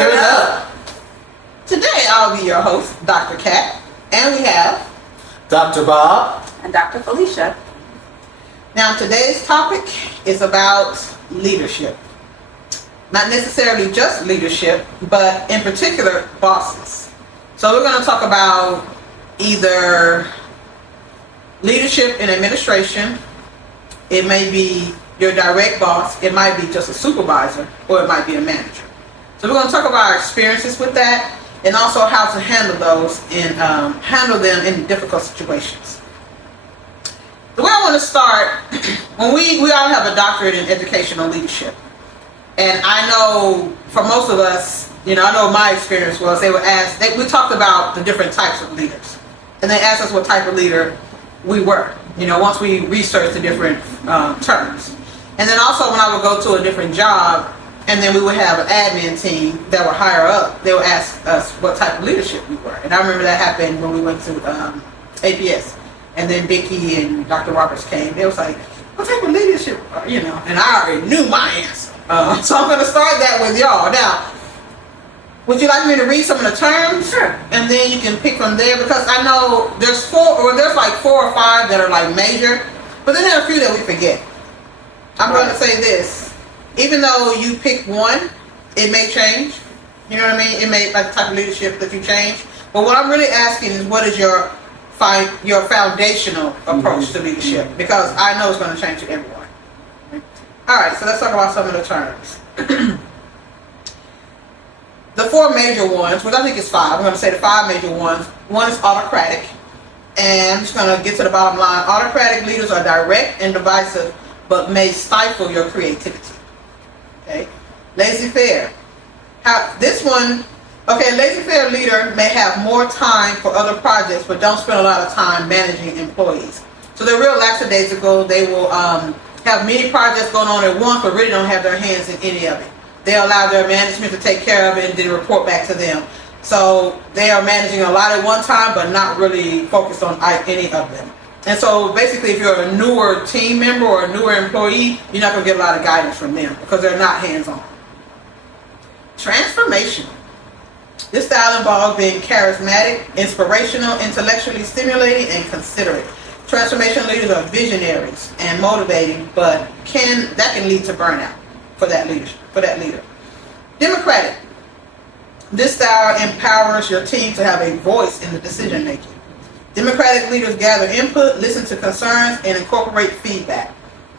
Doctored-Up. Today I'll be your host, Dr. Kat, and we have Dr. Bob. And Dr. Felicia. Now today's topic is about leadership. Not necessarily just leadership, but in particular, bosses. So we're going to talk about either leadership in administration. It may be your direct boss. It might be just a supervisor, or it might be a manager. So we're going to talk about our experiences with that, and also how to handle those and handle them in difficult situations. The way I want to start, when we all have a doctorate in educational leadership. And I know for most of us, I know my experience was they would ask, we talked about the different types of leaders. And they asked us what type of leader we were, once we researched the different terms. And then also when I would go to a different job, and then we would have an admin team that were higher up, they would ask us what type of leadership we were. And I remember that happened when we went to APS. And then Vicki and Dr. Roberts came. They was like, what type of leadership, And I already knew my answer. So I'm going to start that with y'all. Now, would you like me to read some of the terms? Sure. And then you can pick from there, because I know there's like 4 or 5 that are like major, but then there are a few that we forget. I'm going to say this. Even though you pick one, it may change. You know what I mean? It may, like the type of leadership that you change. But what I'm really asking is, what is your foundational approach to leadership? Because I know it's going to change to everyone. All right, so let's talk about some of the terms. The 4 major ones, which I think is 5. I'm going to say the 5 major ones. One is autocratic. And I'm just going to get to the bottom line. Autocratic leaders are direct and divisive, but may stifle your creativity. Okay. Laissez-faire. Laissez-faire leader may have more time for other projects, but don't spend a lot of time managing employees. So they're real lackadaisical. They will have many projects going on at once, but really don't have their hands in any of it. They allow their management to take care of it and then report back to them. So they are managing a lot at one time, but not really focused on any of them. And so basically, if you're a newer team member or a newer employee, you're not going to get a lot of guidance from them because they're not hands-on. Transformational. This style involves being charismatic, inspirational, intellectually stimulating, and considerate. Transformation leaders are visionaries and motivating, but that can lead to burnout for that leader. Democratic. This style empowers your team to have a voice in the decision making. Democratic leaders gather input, listen to concerns, and incorporate feedback.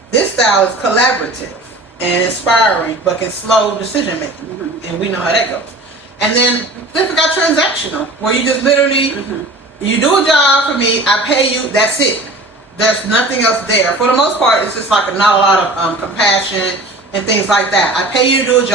This style is collaborative and inspiring, but can slow decision making, and we know how that goes. And then we got transactional, where you just literally, you do a job for me, I pay you, that's it. There's nothing else there. For the most part, it's just like not a lot of compassion and things like that. I pay you to do the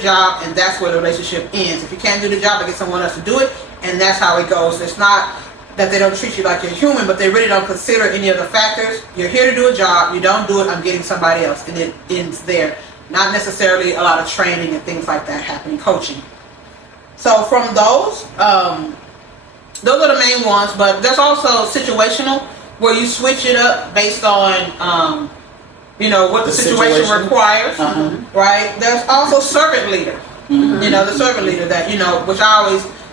job, and that's where the relationship ends. If you can't do the job, I get someone else to do it, and that's how it goes. It's not that they don't treat you like you're human, but they really don't consider any of the factors. You're here to do a job, you don't do it, I'm getting somebody else, and it ends there. Not necessarily a lot of training and things like that happening, coaching. So from those are the main ones, but there's also situational, where you switch it up based on, what the situation requires, right? There's also servant leader, the servant leader that,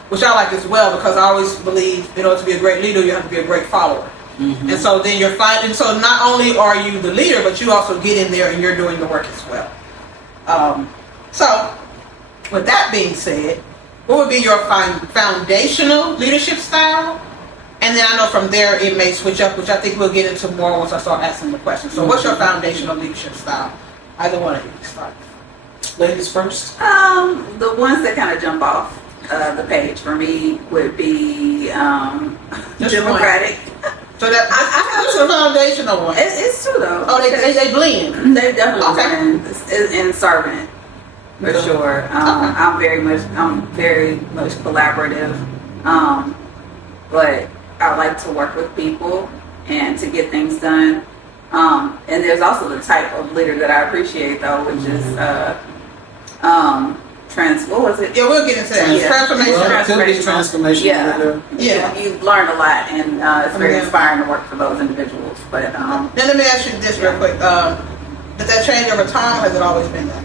which I like as well, because I always believe, to be a great leader, you have to be a great follower. And so then so not only are you the leader, but you also get in there and you're doing the work as well. So with that being said, what would be your foundational leadership style? And then I know from there it may switch up, which I think we'll get into more once I start asking the questions. So what's your foundational leadership style? Either one of you can start. Ladies first. The ones that kind of jump off the page for me would be democratic. So that's the foundational one. It's true though. Oh, they blend. They definitely blend. And servant for sure. I'm very much collaborative. But I like to work with people and to get things done. And there's also the type of leader that I appreciate though, which is what was it? Yeah, we'll get into that. Transformation. Yeah. You've learned a lot, and it's very inspiring to work for those individuals. But now let me ask you this real quick. Did that change over time, or has it always been that?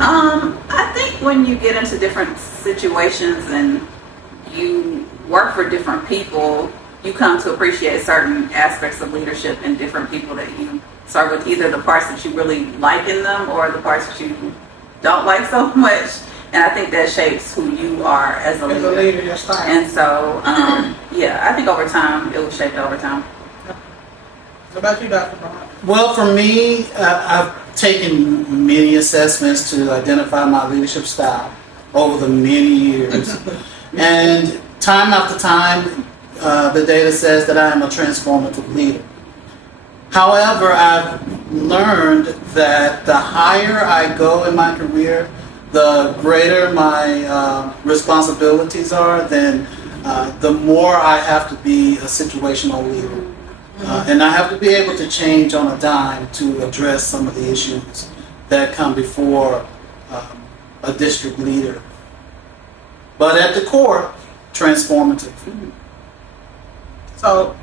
I think when you get into different situations and you work for different people, you come to appreciate certain aspects of leadership in different people that you serve with, either the parts that you really like in them or the parts that you don't like so much. And I think that shapes who you are as a leader. As a leader, your style. And so, yeah, I think over time, it will shape over time. What about you, Dr. Bob? Well, for me, I've taken many assessments to identify my leadership style over the many years. And time after time, the data says that I am a transformative leader. However, I've learned that the higher I go in my career, the greater my responsibilities are, then the more I have to be a situational leader. And I have to be able to change on a dime to address some of the issues that come before a district leader. But at the core, transformative. So,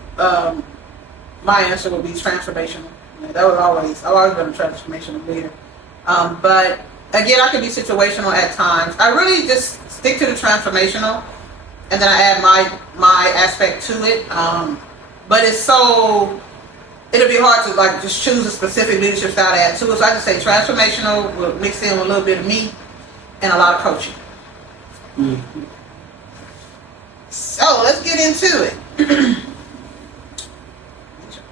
my answer would be transformational. I've always been a transformational leader. But again, I can be situational at times. I really just stick to the transformational, and then I add my aspect to it. But it'll be hard to like just choose a specific leadership style to add to it. So I just say transformational will mix in with a little bit of me and a lot of coaching. Mm-hmm. So let's get into it.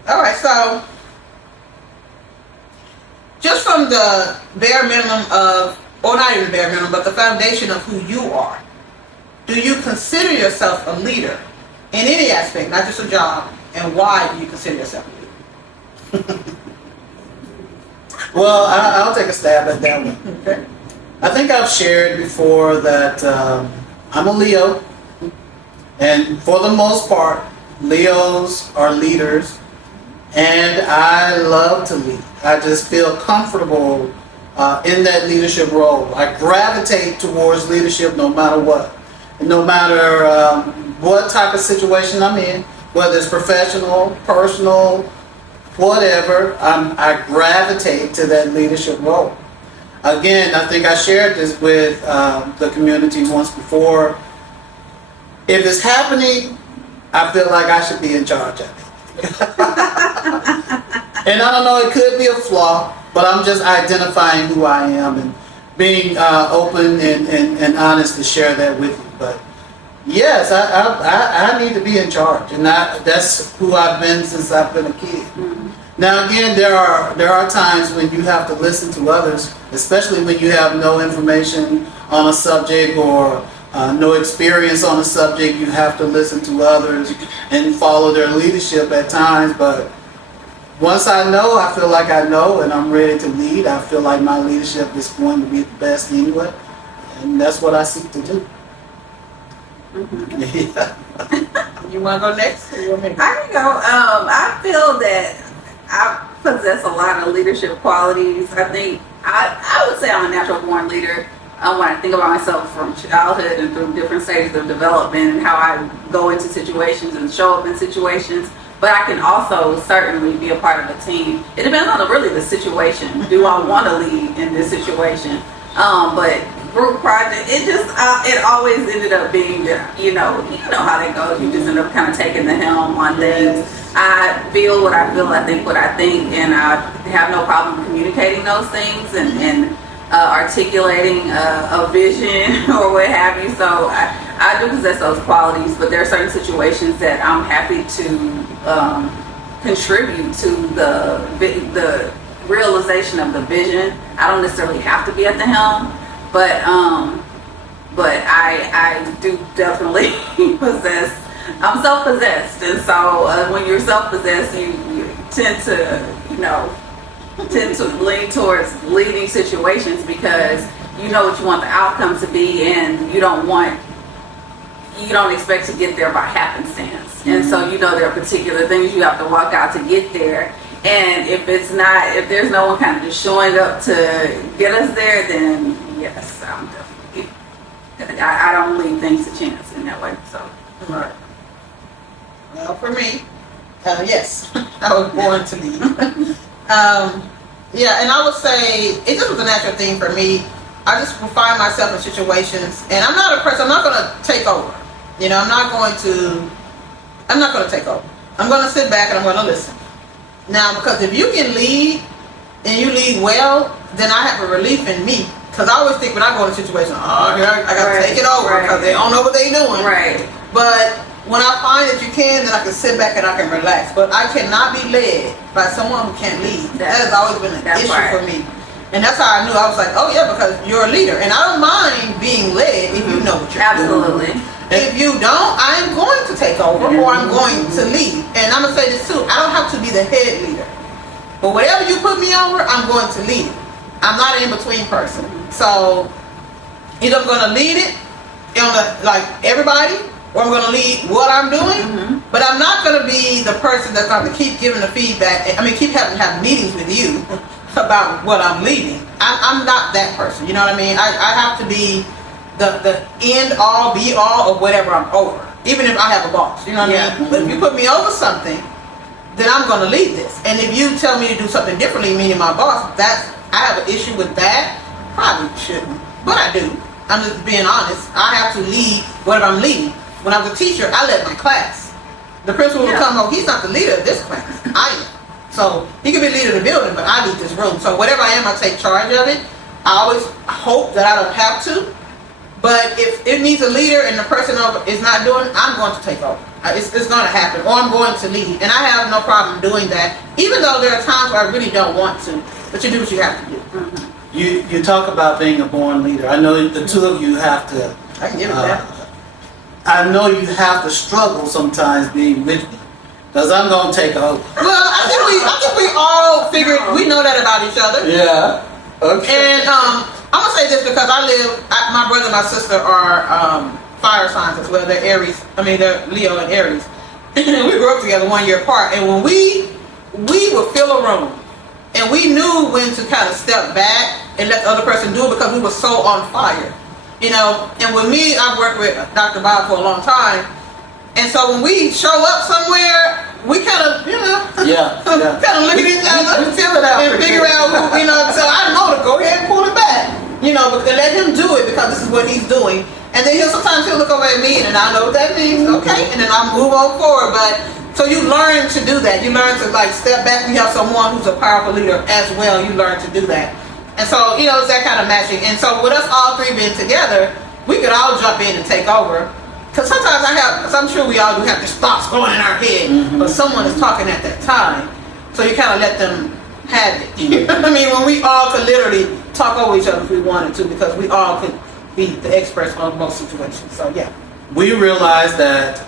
All right, so just from the bare minimum or not even bare minimum, but the foundation of who you are, do you consider yourself a leader in any aspect, not just a job, and why do you consider yourself a leader? Well, I'll take a stab at that one. Okay. I think I've shared before that I'm a Leo, and for the most part, Leos are leaders, and I love to lead. I just feel comfortable in that leadership role. I gravitate towards leadership no matter what. And no matter what type of situation I'm in, whether it's professional, personal, whatever, I gravitate to that leadership role. Again, I think I shared this with the community once before. If it's happening, I feel like I should be in charge of it. And I don't know, it could be a flaw, but I'm just identifying who I am and being open and honest to share that with you. But yes, I need to be in charge, and that's who I've been since I've been a kid. Mm-hmm. Now again, there are times when you have to listen to others, especially when you have no information on a subject or no experience on a subject. You have to listen to others and follow their leadership at times. But once I know, I feel like I know, and I'm ready to lead. I feel like my leadership is going to be the best anyway, and that's what I seek to do. Mm-hmm. Yeah. You want to go next? Or you want me to go? I can go. I feel that I possess a lot of leadership qualities. I think I would say I'm a natural born leader. When I think about myself from childhood and through different stages of development and how I go into situations and show up in situations, but I can also certainly be a part of a team. It depends on the situation. Do I want to lead in this situation? But group project, it always ended up being, you know how that goes. You just end up kind of taking the helm on things. I feel what I feel, I think what I think, and I have no problem communicating those things and articulating a vision or what have you. So I do possess those qualities, but there are certain situations that I'm happy to contribute to the realization of the vision. I don't necessarily have to be at the helm, but I do definitely possess. I'm self-possessed, and so when you're self-possessed, you tend to lean towards leading situations because you know what you want the outcome to be, and you don't expect to get there by happenstance. Mm-hmm. And so there are particular things you have to walk out to get there. And if there's no one kind of just showing up to get us there, then yes, I'm definitely. I don't leave things to chance in that way. So. Right. Well, for me, yes, I was born to lead. Yeah, and I would say it just was a natural thing for me. I just will find myself in situations, and I'm not a person. I'm not going to take over. You know, I'm not going to take over. I'm going to sit back and I'm going to listen. Now, because if you can lead and you lead well, then I have a relief in me. Because I always think when I go in a situation, I got to take it over because they don't know what they're doing. Right. But when I find that you can, then I can sit back and I can relax. But I cannot be led by someone who can't lead. That has always been an issue for me. And that's how I knew. I was like, oh yeah, because you're a leader. And I don't mind being led if you know what you're doing. If you don't, I'm going to take over or I'm going to lead. And I'm going to say this too. I don't have to be the head leader. But whatever you put me over, I'm going to lead it. I'm not an in-between person. So either I'm going to lead it on like everybody, or I'm going to lead what I'm doing. But I'm not going to be the person that's going to keep giving the feedback. I mean, keep having to have meetings with you about what I'm leading. I'm not that person. You know what I mean? I have to be the end all be all of whatever I'm over, even if I have a boss. You know what I mean? But if you put me over something, then I'm going to lead this. And if you tell me to do something differently, meaning my boss, I have an issue with that. Probably shouldn't, but I do. I'm just being honest. I have to lead whatever I'm leading. When I was a teacher, I led my class. The principal would come, he's not the leader of this class. I am. So he could be the leader of the building, but I lead this room. So whatever I am, I take charge of it. I always hope that I don't have to. But if it needs a leader and the person is not doing it, I'm going to take over. It's going to happen, or I'm going to lead. And I have no problem doing that, even though there are times where I really don't want to. But you do what you have to do. You talk about being a born leader. I know the two of you have to. I can give it that. I know you have to struggle sometimes being with me, because I'm going to take over. Well, I think we all figured, we know that about each other. Yeah. Okay. And I'm gonna say this because my brother and my sister are fire signs as well. They're Aries. They're Leo and Aries. We grew up together 1 year apart, and when we would fill a room, and we knew when to kind of step back and let the other person do it because we were so on fire, you know. And with me, I've worked with Dr. Bob for a long time, and so when we show up somewhere, we kind of, you know, kind of look at each other and feel it out and figure out who, you know. So I know to go ahead and pull it back, you know, but let him do it because this is what he's doing. And then sometimes he'll look over at me and I know what that means, okay, and then I'll move on forward. But so you learn to do that. You learn to like step back. You have someone who's a powerful leader as well. You learn to do that. And so, you know, it's that kind of matching. And so with us all three being together, we could all jump in and take over. Because sometimes because I'm sure we all do have these thoughts going in our head, but someone is talking at that time. So you kind of let them have it. You know what I mean? When we all could literally talk over each other if we wanted to, because we all could be the experts on most situations. So yeah. We realize that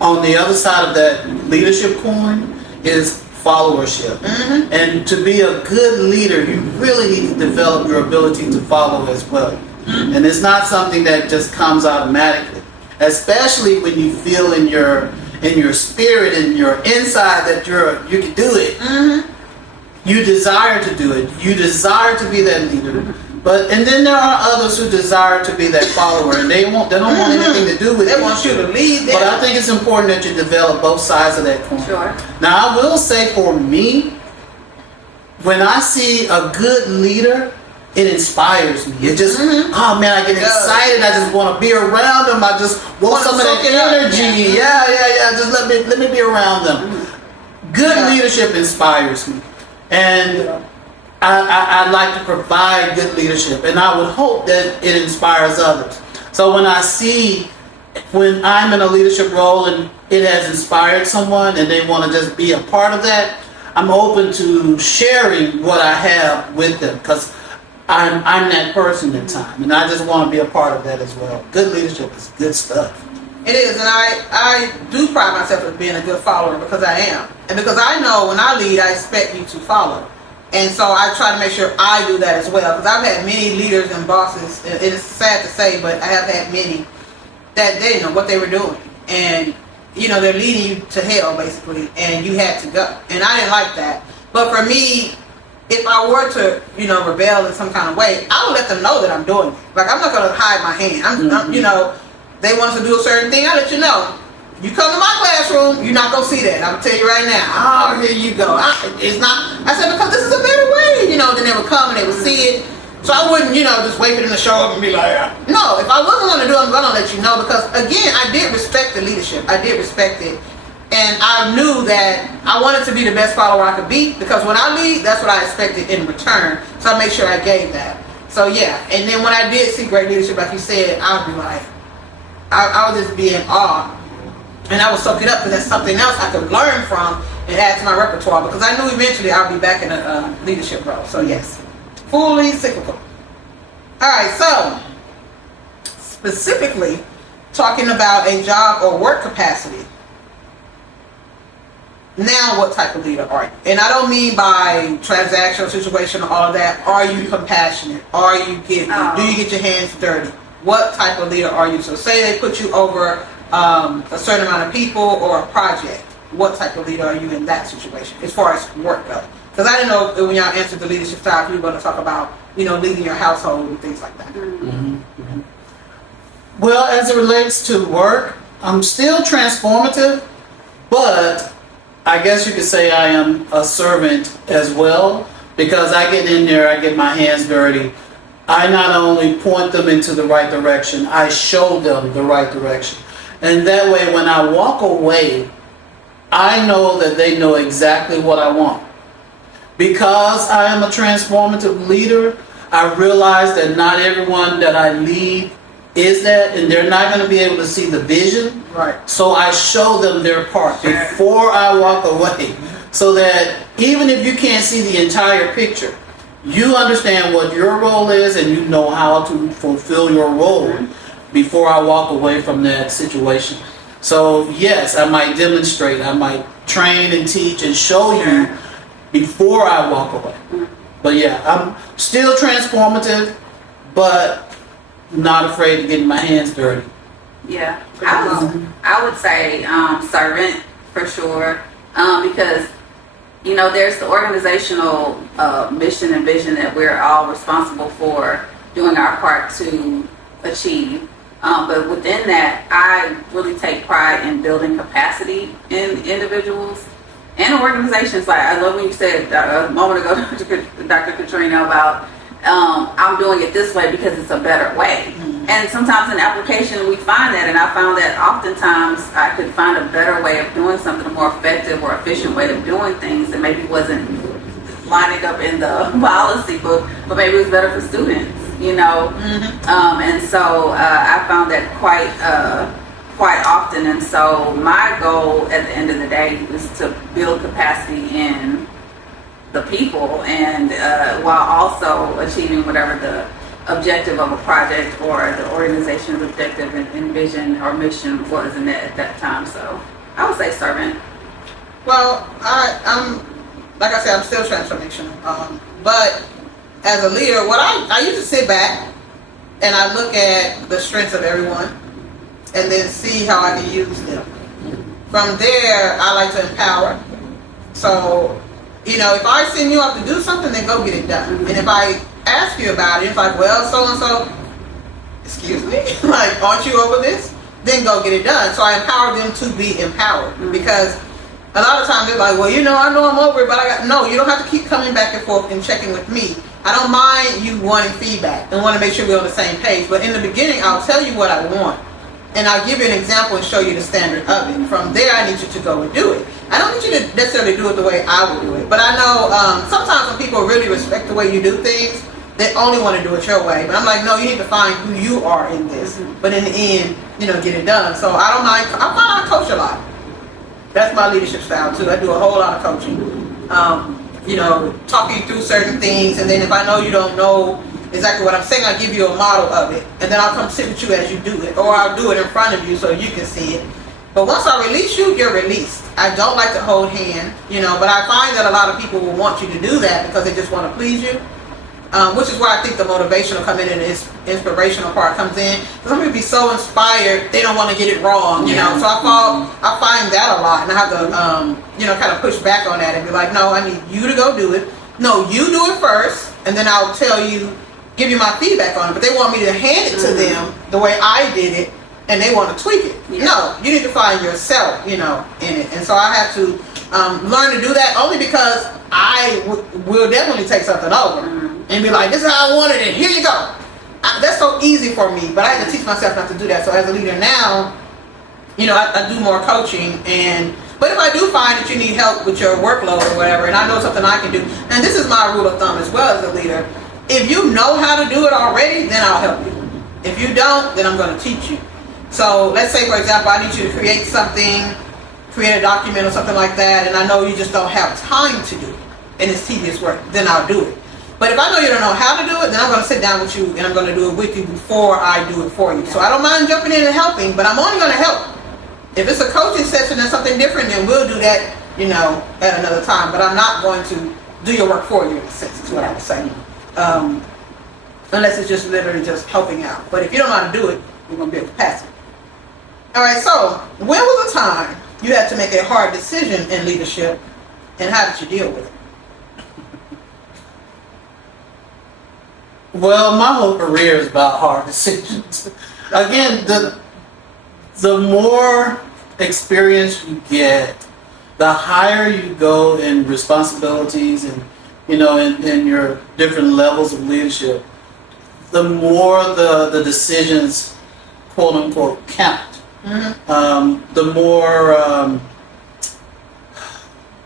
on the other side of that leadership coin is followership. And to be a good leader, you really need to develop your ability to follow as well. And it's not something that just comes automatically, especially when you feel in your spirit and your inside that you can do it. You desire to do it. You desire to be that leader. And then there are others who desire to be that follower, and they don't want anything to do with it. They want you to lead them. But I think it's important that you develop both sides of that coin. Sure. Now, I will say for me, when I see a good leader, it inspires me. It just, oh man, I get excited. I just want to be around them. I just want some of that energy. Yeah. Just let me be around them. Good leadership inspires me. And I like to provide good leadership, and I would hope that it inspires others. So when I'm in a leadership role and it has inspired someone and they want to just be a part of that, I'm open to sharing what I have with them, because I'm that person in time, and I just want to be a part of that as well. Good leadership is good stuff. It is, and I do pride myself as being a good follower, because I am. And because I know when I lead, I expect you to follow. And so I try to make sure I do that as well, because I've had many leaders and bosses, and it's sad to say, but I have had many that they didn't know what they were doing. And, you know, they're leading you to hell, basically, and you had to go. And I didn't like that. But for me, if I were to, you know, rebel in some kind of way, I would let them know that I'm doing it. Like, I'm not going to hide my hand. I'm, you know, they want us to do a certain thing, I let you know. You come to my classroom, you're not going to see that. I'm going to tell you right now. Oh, here you go. It's not. I said, because this is a better way. You know, then they would come and they would see it. So I wouldn't, just wait for them to show up and be like, no, if I wasn't going to do it, I'm going to let you know, because again, I did respect the leadership. I did respect it. And I knew that I wanted to be the best follower I could be, because when I lead, that's what I expected in return. So I made sure I gave that. So yeah, and then when I did see great leadership, like you said, I would be like, I would just be in awe. And I would soak it up, because that's something else I could learn from and add to my repertoire, because I knew eventually I'll be back in a leadership role. So yes, fully cyclical. All right, so specifically talking about a job or work capacity. Now, what type of leader are you? And I don't mean by transactional, situational, all of that. Are you compassionate? Are you giving? Do you get your hands dirty? What type of leader are you? So say they put you over a certain amount of people or a project. What type of leader are you in that situation as far as work goes? Because I didn't know when y'all answered the leadership style, if you were going to talk about, leading your household and things like that. Mm-hmm. Mm-hmm. Well, as it relates to work, I'm still transformative, but I guess you could say I am a servant as well, because I get in there, I get my hands dirty. I not only point them into the right direction, I show them the right direction. And that way, when I walk away, I know that they know exactly what I want. Because I am a transformative leader, I realize that not everyone that I lead is that, and they're not going to be able to see the vision. Right. So I show them their part before I walk away, so that even if you can't see the entire picture, you understand what your role is and you know how to fulfill your role before I walk away from that situation. So yes, I might demonstrate, I might train and teach and show you before I walk away. But yeah, I'm still transformative, but not afraid to get my hands dirty. Yeah, I would say servant for sure, because there's the organizational mission and vision that we're all responsible for doing our part to achieve. But within that, I really take pride in building capacity in individuals and organizations. Like I love when you said a moment ago, Dr. Katrina, about I'm doing it this way because it's a better way. Mm-hmm. And sometimes in application we find that, and I found that oftentimes I could find a better way of doing something, a more effective or efficient way of doing things that maybe wasn't lining up in the policy book, but maybe it was better for students, And so I found that quite often. And so my goal at the end of the day is to build capacity in the people, and while also achieving whatever the objective of a project or the organization's objective and vision or mission was in at that time. So I would say servant. Well, I'm like I said, I'm still transformational. But as a leader, what I used to sit back and I look at the strengths of everyone and then see how I can use them. From there, I like to empower. So, if I send you out to do something, then go get it done. And if I ask you about it, it's like, well, so-and-so, excuse me, like, aren't you over this? Then go get it done. So I empower them to be empowered. Because a lot of times they're like, well, I know I'm over it, but no, you don't have to keep coming back and forth and checking with me. I don't mind you wanting feedback and want to make sure we're on the same page. But in the beginning, I'll tell you what I want. And I'll give you an example and show you the standard of it. From there, I need you to go and do it. I don't need you to necessarily do it the way I would do it. But I know sometimes when people really respect the way you do things, they only want to do it your way. But I'm like, no, you need to find who you are in this. But in the end, get it done. So I don't mind. I coach a lot. That's my leadership style too. I do a whole lot of coaching. Talking through certain things. And then if I know you don't know exactly what I'm saying, I'll give you a model of it. And then I'll come sit with you as you do it. Or I'll do it in front of you so you can see it. But once I release you, you're released. I don't like to hold hand, but I find that a lot of people will want you to do that because they just want to please you. Which is why I think the motivational come in and this inspirational part comes in. Some people be so inspired, they don't want to get it wrong, So I find that a lot. And I have to, kind of push back on that and be like, no, I need you to go do it. No, you do it first, and then I'll give you my feedback on it. But they want me to hand it to them the way I did it, and they want to tweak it. Yeah. No, you need to find yourself, in it. And so I have to learn to do that only because I will definitely take something over. Mm-hmm. and be like, this is how I want it, and here you go. That's so easy for me, but I had to teach myself not to do that. So as a leader now, I do more coaching, but if I do find that you need help with your workload or whatever, and I know something I can do, and this is my rule of thumb as well as a leader, if you know how to do it already, then I'll help you. If you don't, then I'm going to teach you. So let's say, for example, I need you to create a document or something like that, and I know you just don't have time to do it, and it's tedious work, then I'll do it. But if I know you don't know how to do it, then I'm going to sit down with you, and I'm going to do it with you before I do it for you. So I don't mind jumping in and helping, but I'm only going to help. If it's a coaching session and something different, then we'll do that, at another time. But I'm not going to do your work for you, in a sense, is what I'm saying. Unless it's just literally just helping out. But if you don't know how to do it, you're going to be able to pass it. All right, so when was the time you had to make a hard decision in leadership, and how did you deal with it? Well, my whole career is about hard decisions. Again, the more experience you get, the higher you go in responsibilities and in your different levels of leadership, the more the decisions, quote unquote, count. Mm-hmm. The more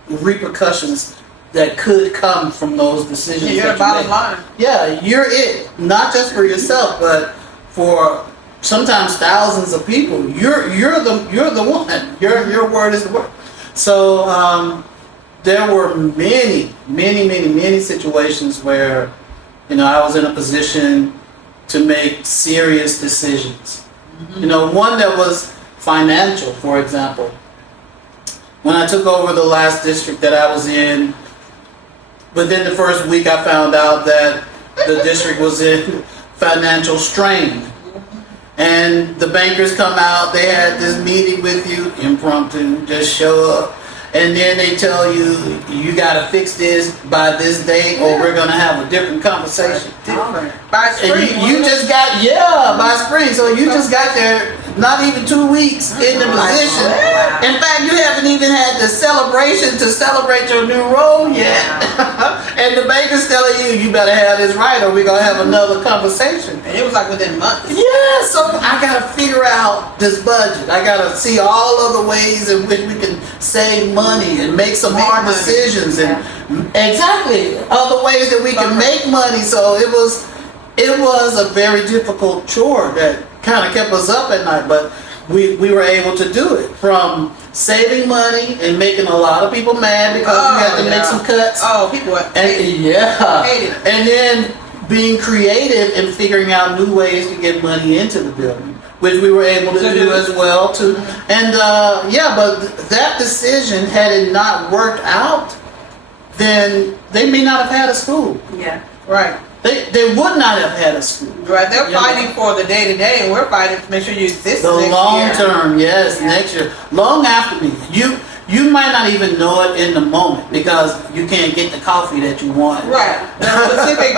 repercussions that could come from those decisions. Yeah, you're the bottom line. Yeah, you're it. Not just for yourself, but for sometimes thousands of people. You're the one. Your word is the word. So there were many situations where I was in a position to make serious decisions. Mm-hmm. One that was financial, for example. When I took over the last district that I was in, within the first week I found out that the district was in financial strain. And the bankers come out, they had this meeting with you, impromptu, just show up. And then they tell you, you got to fix this by this date or we're going to have a different conversation. By spring. And you just got, by spring. So you just got there not even 2 weeks in the position. In fact, you haven't even had the celebration to celebrate your new role yet. And the banker's telling you, you better have this right or we're going to have another conversation. And it was like within months. Yeah, so I got to figure out this budget. I got to see all of the ways in which we can save money and make some hard decisions. And exactly, other ways that we can make money. So it was a very difficult chore that kind of kept us up at night, but we were able to do it, from saving money and making a lot of people mad because we had to make some cuts. People hated it. And then being creative and figuring out new ways to get money into the building, which we were able to do as well too. And but that decision, had it not worked out, then they may not have had a school. Yeah. Right. They would not have had a school. Right. They're fighting for the day to day, and we're fighting to make sure you exist. The long term, yes, next year, long after me. You might not even know it in the moment because you can't get the coffee that you want. Right. The specific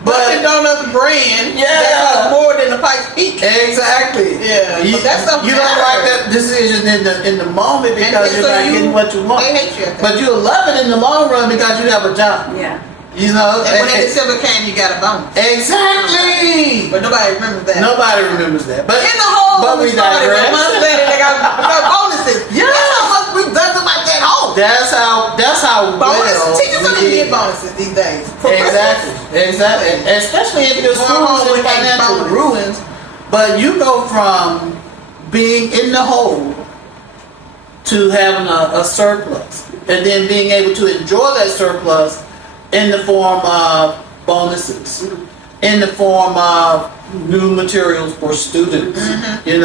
Dunkin' Donuts brand that costs more than the Pikes Peak. Exactly. Yeah. But that stuff you don't like that decision in the moment because you're not getting what you want. They hate you. But you'll love it in the long run because you have a job. Yeah. And when that December came, you got a bonus. Exactly. But nobody remembers that. Nobody remembers that. But in the hole, but we digress. A month later, they got bonuses. Yeah. That's how much we done to my that home. That's how well. Teachers don't even get bonuses these days. Exactly. Especially if your school's in financial ruins. But you go from being in the hole to having a surplus, and then being able to enjoy that surplus in the form of bonuses, in the form of new materials for students, and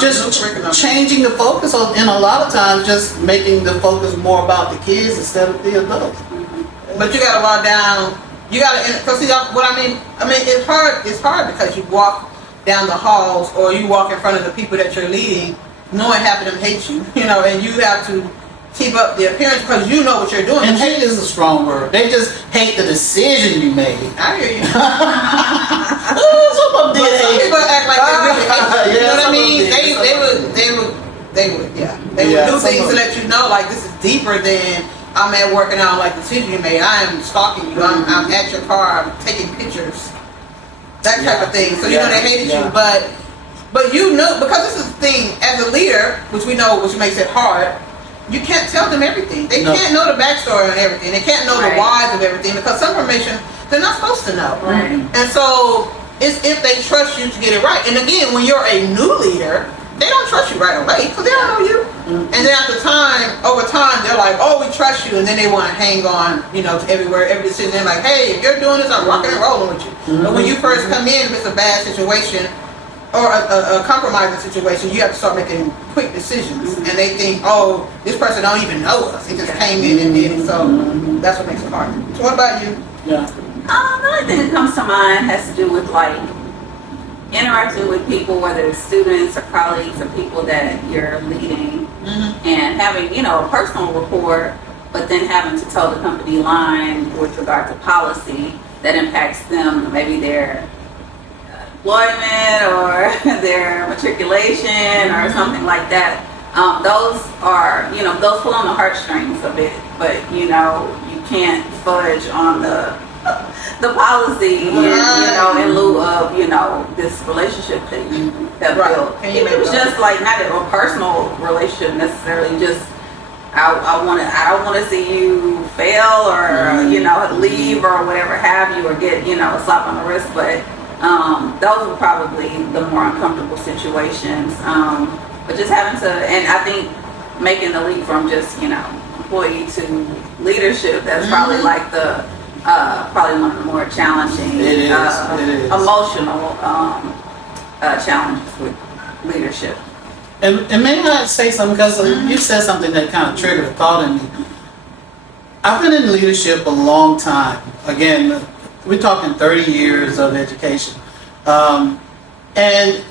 just changing the focus and a lot of times just making the focus more about the kids instead of the adults. But you got to walk down. You got to, because what I mean, it's hard. It's hard because you walk down the halls or you walk in front of the people that you're leading, knowing half of them hate you, and you have to keep up the appearance because you know what you're doing. And hate is a strong word. They just hate the decision you made. I hear you. Some of them did hate. Some people act like they really hate you. You know what I mean? They would do things to let you know, like, this is deeper than I'm at work and I don't like the decision you made, I am stalking you. I'm at your car. I'm taking pictures. That type of thing. So you know they hated you, but you know, because this is the thing, as a leader, which we know, which makes it hard, you can't tell them everything. They can't know the backstory on everything. They can't know the whys of everything, because some information they're not supposed to know. Right. And so it's if they trust you to get it right. And again, when you're a new leader, they don't trust you right away because they don't know you. And then over time, they're like, oh, we trust you. And then they want to hang on, you know, to every decision. They're like, hey, if you're doing this, I'm rocking and rolling with you. But when you first come in, if it's a bad situation or a compromising situation, you have to start making quick decisions. And they think, oh, this person don't even know us. He just came in and did it. So that's what makes it hard. So what about you? Yeah. The only thing that comes to mind has to do with like interacting with people, whether it's students or colleagues or people that you're leading, and having, you know, a personal rapport, but then having to toe the company line with regard to policy that impacts them, maybe their employment or their matriculation or something like that. Those are, you know, those pull on the heartstrings a bit, but you know, you can't fudge on the policy, you know, in lieu of, you know, this relationship that you have built. It was just like not a personal relationship necessarily, just I don't want to see you fail or you know, leave or whatever have you, or get, you know, a slap on the wrist. But those were probably the more uncomfortable situations. But just having to, and I think making the leap from just, you know, employee to leadership, that's probably like the probably one of the more challenging, emotional challenges with leadership. And may I say something, because you said something that kind of triggered a thought in me. I've been in leadership a long time. Again, we're talking 30 years of education. And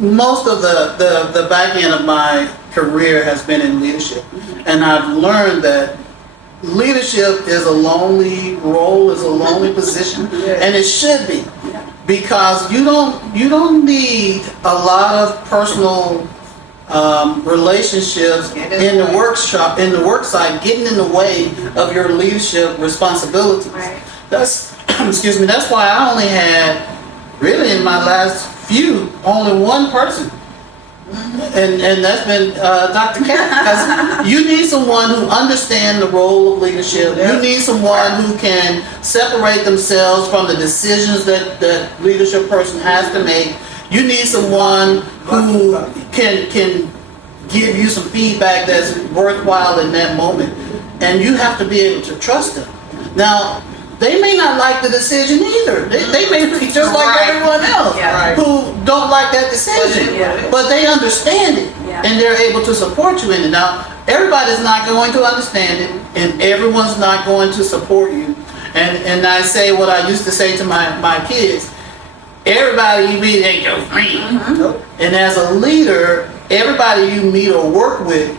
most of the back end of my career has been in leadership. And I've learned that leadership is a lonely role, is a lonely position, and it should be, because you don't need a lot of personal relationships in the workshop, in the work site, getting in the way of your leadership responsibilities. That's excuse me. That's why I only had, really in my last few, only one person. And that's been Dr. Cat, because you need someone who understands the role of leadership. You need someone who can separate themselves from the decisions that the leadership person has to make. You need someone who can give you some feedback that's worthwhile in that moment. And you have to be able to trust them. Now, they may not like the decision either. They may be just like everyone else who don't like that decision. But they understand it, and they're able to support you in it. Now, everybody's not going to understand it, and everyone's not going to support you. And I say what I used to say to my kids: everybody you meet ain't your friend. And as a leader, everybody you meet or work with,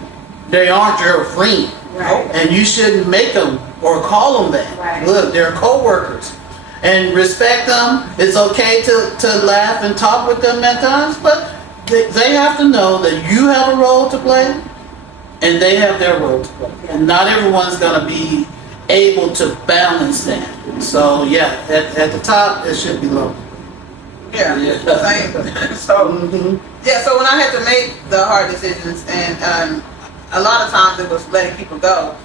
they aren't your friend. And you shouldn't make them or call them that. Look, they're co-workers. And respect them. It's okay to laugh and talk with them at times, but they have to know that you have a role to play and they have their role to play. And not everyone's going to be able to balance that. So yeah, at the top, it should be low. Same. So when I had to make the hard decisions, and a lot of times it was letting people go,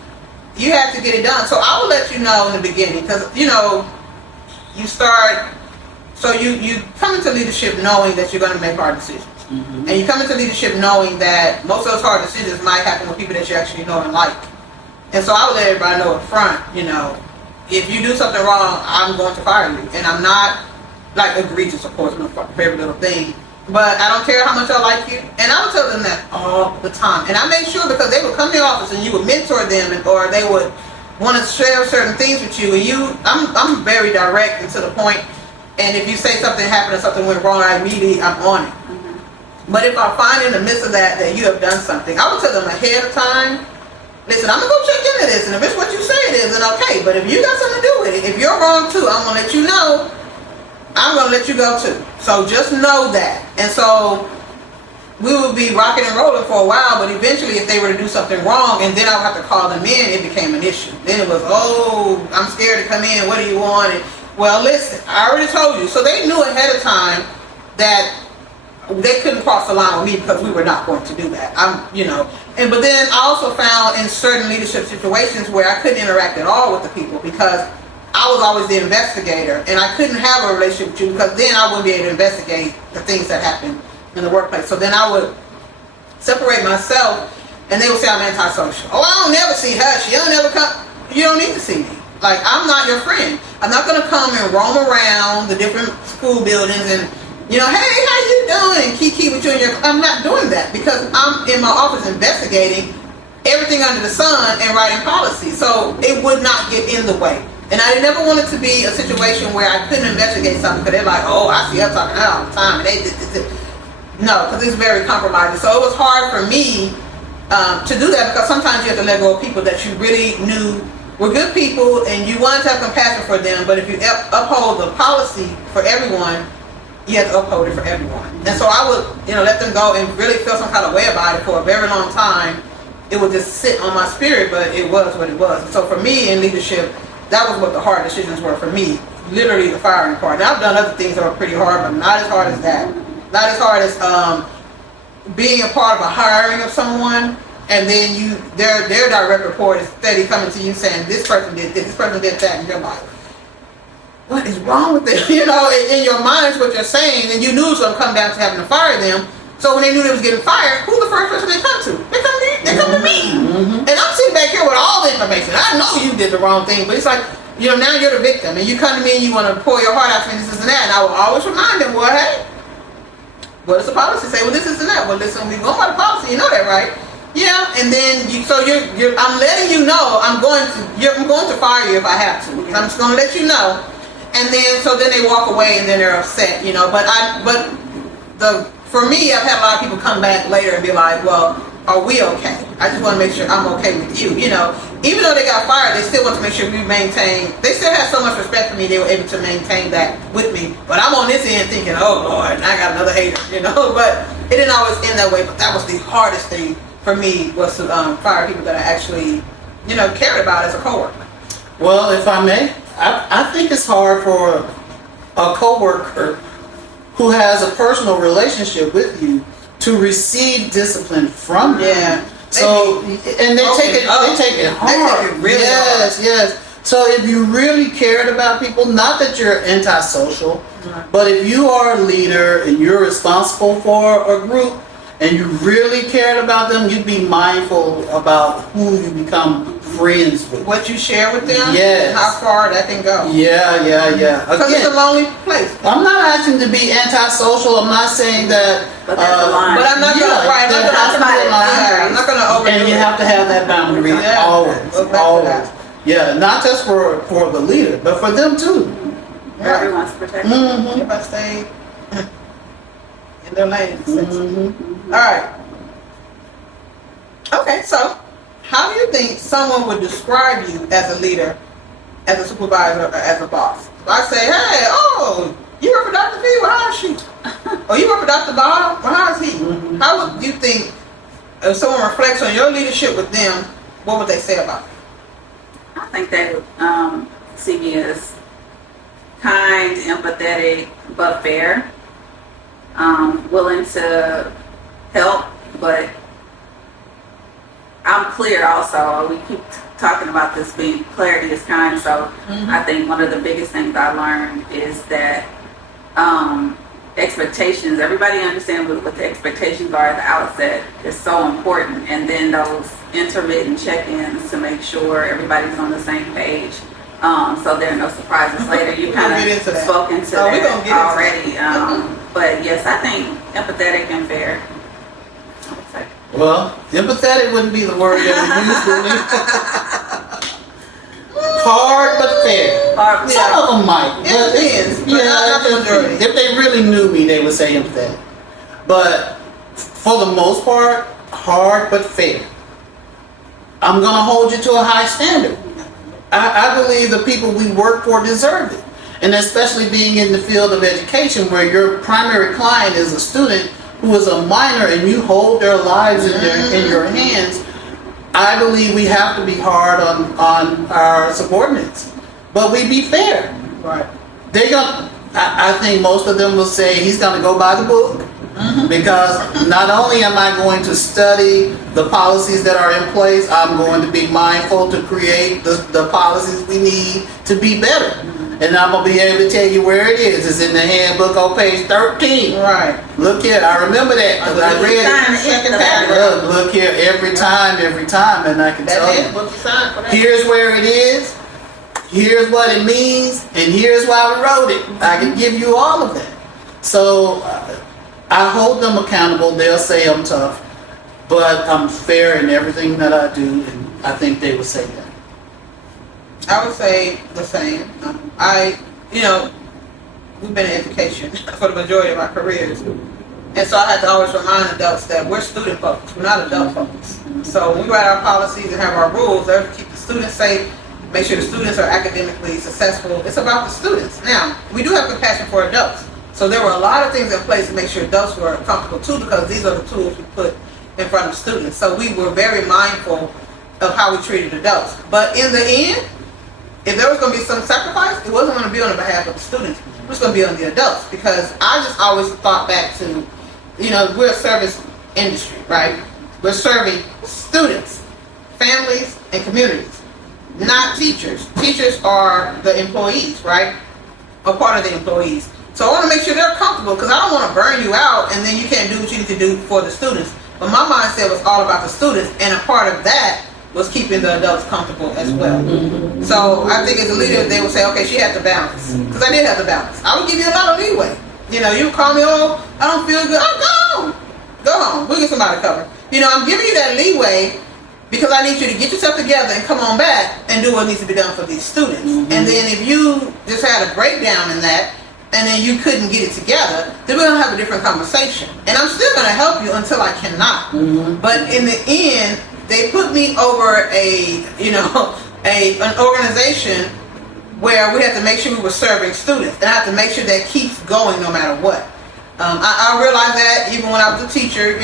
you have to get it done. So I will let you know in the beginning, because you know, you start, so you come into leadership knowing that you're going to make hard decisions. And you come into leadership knowing that most of those hard decisions might happen with people that you actually know and like. And so I would let everybody know up front, you know, if you do something wrong, I'm going to fire you. And I'm not like egregious, of course, for every little thing. But I don't care how much I like you. And I would tell them that all the time. And I made sure, because they would come to the office and you would mentor them, or they would want to share certain things with you. And I'm very direct and to the point. And if you say something happened or something went wrong, I'm on it. But if I find in the midst of that you have done something, I would tell them ahead of time, listen, I'm going to go check into this. And if it's what you say it is, then okay. But if you got something to do with it, if you're wrong too, I'm going to let you know. I'm going to let you go too. So just know that. And so we would be rocking and rolling for a while, but eventually if they were to do something wrong and then I would have to call them in, it became an issue. Then it was, oh, I'm scared to come in, what do you want? And, well, listen, I already told you. So they knew ahead of time that they couldn't cross the line with me because we were not going to do that. But then I also found in certain leadership situations where I couldn't interact at all with the people because I was always the investigator and I couldn't have a relationship with you because then I wouldn't be able to investigate the things that happened in the workplace. So then I would separate myself and they would say I'm antisocial. Oh, I don't never see her. She don't never come. You don't need to see me. Like, I'm not your friend. I'm not going to come and roam around the different school buildings and, hey, how you doing? Kiki with you and your... I'm not doing that because I'm in my office investigating everything under the sun and writing policy. So it would not get in the way. And I never wanted to be a situation where I couldn't investigate something because they're like, oh, I see her talking to her all the time. And they did. No, because it's very compromising. So it was hard for me to do that because sometimes you have to let go of people that you really knew were good people and you wanted to have compassion for them. But if you uphold the policy for everyone, you have to uphold it for everyone. And so I would, let them go and really feel some kind of way about it for a very long time. It would just sit on my spirit, but it was what it was. And so for me in leadership, that was what the hard decisions were for me. Literally the firing part. And I've done other things that were pretty hard, but not as hard as that. Not as hard as being a part of a hiring of someone, and then their direct report is steady coming to you saying this person did this person did that, and you're like, what is wrong with this? In your mind is what you're saying, and you knew it was going to come down to having to fire them. So when they knew they was getting fired, who's the first person they come to? They come to me. Mm-hmm. And I'm sitting back here with all the information. I know you did the wrong thing, but it's like, now you're the victim, and you come to me and you want to pour your heart out to me, this and that, and I will always remind them, well, hey, what does the policy say? Well, this and that. Well, listen, we go by the policy. You know that, right? Yeah. And then I'm letting you know I'm going to fire you if I have to. I'm just going to let you know. And then so then they walk away and then they're upset, for me, I've had a lot of people come back later and be like, well, are we okay? I just want to make sure I'm okay with you. Even though they got fired, they still want to make sure we maintain. They still have so much respect for me, they were able to maintain that with me. But I'm on this end thinking, oh Lord, I got another hater, But it didn't always end that way. But that was the hardest thing for me, was to fire people that I actually, cared about as a coworker. Well, if I may, I think it's hard for a coworker who has a personal relationship with you to receive discipline from you. Yeah. So and they take it hard. They take it really hard. Yes. So if you really cared about people, not that you're antisocial, but if you are a leader and you're responsible for a group and you really cared about them, you'd be mindful about who you become friends with. What you share with them, yes. How far that can go. Yeah. Because it's a lonely place. I'm not asking to be antisocial. I'm not saying that. But that's the line. But I'm not going to. Right, I'm not going to overdo it. And you have to have that boundary always. Yeah, not just for the leader, but for them too. Everyone's protected. Mm-hmm. If I stay in their lane. Mm-hmm. All right. Okay, so how do you think someone would describe you as a leader, as a supervisor, or as a boss? If I say, hey, you work for Dr. V, well, how is she? Or you work for Dr. Bob, well, how is he? Mm-hmm. How would you think, if someone reflects on your leadership with them, what would they say about you? I think they would see me as kind, empathetic, but fair. Willing to help, but I'm clear also. We keep talking about this being clarity is kind, so I think one of the biggest things I learned is that expectations, everybody understands what the expectations are at the outset is so important, and then those intermittent check-ins to make sure everybody's on the same page, so there are no surprises later. You kind of spoken to that already, but yes, I think empathetic and fair. Well, empathetic wouldn't be the word that we use, really. Hard but fair. Some of them might. It depends. If they really knew me, they would say empathetic. But for the most part, hard but fair. I'm going to hold you to a high standard. I believe the people we work for deserve it. And especially being in the field of education where your primary client is a student who is a minor and you hold their lives in your hands, I believe we have to be hard on our subordinates. But we be fair. Right. I think most of them will say he's going to go by the book. Because not only am I going to study the policies that are in place, I'm going to be mindful to create the policies we need to be better. And I'm going to be able to tell you where it is. It's in the handbook on page 13. Right. Look here, I remember that because I read it. Second paragraph. Look here, every time, and I can tell you. Handbook you signed for that. Here's where it is. Here's what it means, and here's why we wrote it. I can give you all of that. So I hold them accountable. They'll say I'm tough, but I'm fair in everything that I do, and I think they would say that. I would say the same. We've been in education for the majority of our careers. And so I have to always remind adults that we're student focused. We're not adult focused. So when we write our policies and have our rules, they're to keep the students safe, make sure the students are academically successful. It's about the students. Now, we do have compassion for adults. So there were a lot of things in place to make sure adults were comfortable too, because these are the tools we put in front of students. So we were very mindful of how we treated adults. But in the end, if there was going to be some sacrifice, it wasn't going to be on the behalf of the students. It was going to be on the adults, because I just always thought back to, we're a service industry, right? We're serving students, families, and communities, not teachers. Teachers are the employees, right? Or part of the employees. So I want to make sure they're comfortable, because I don't want to burn you out and then you can't do what you need to do for the students. But my mindset was all about the students, and a part of that was keeping the adults comfortable as well. So I think as a leader, they would say, okay, she had to balance. Because I did have to balance. I would give you a lot of leeway. You would call me, oh, I don't feel good. Oh, go home. We'll get somebody to cover. I'm giving you that leeway because I need you to get yourself together and come on back and do what needs to be done for these students. And then if you just had a breakdown in that, and then you couldn't get it together, then we're going to have a different conversation. And I'm still going to help you until I cannot. But in the end, they put me over an organization where we have to make sure we were serving students. And I have to make sure that keeps going no matter what. I realized that even when I was a teacher,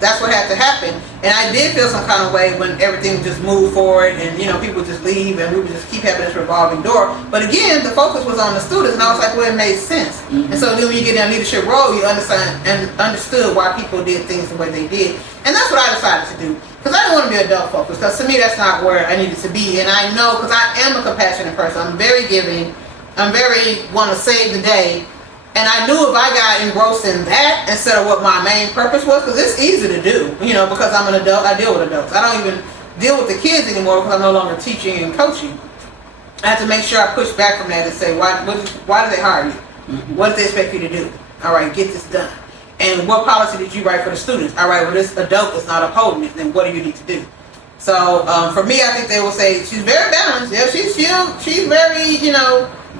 that's what had to happen. And I did feel some kind of way when everything just moved forward and, people would just leave and we would just keep having this revolving door. But again, the focus was on the students, and I was like, well, it made sense. And so then when you get in a leadership role, you understand and understood why people did things the way they did. And that's what I decided to do. Because I didn't want to be adult focused, because to me that's not where I needed to be. And I know, because I am a compassionate person, I'm very giving, I'm very want to save the day. And I knew if I got engrossed in that instead of what my main purpose was, because it's easy to do, because I'm an adult, I deal with adults. I don't even deal with the kids anymore because I'm no longer teaching and coaching. I have to make sure I push back from that and say, why did they hire you? What did they expect you to do? All right, get this done. And what policy did you write for the students? All right, well, this adult is not upholding it, then what do you need to do? So for me, I think they will say she's very balanced. Yeah, she's very,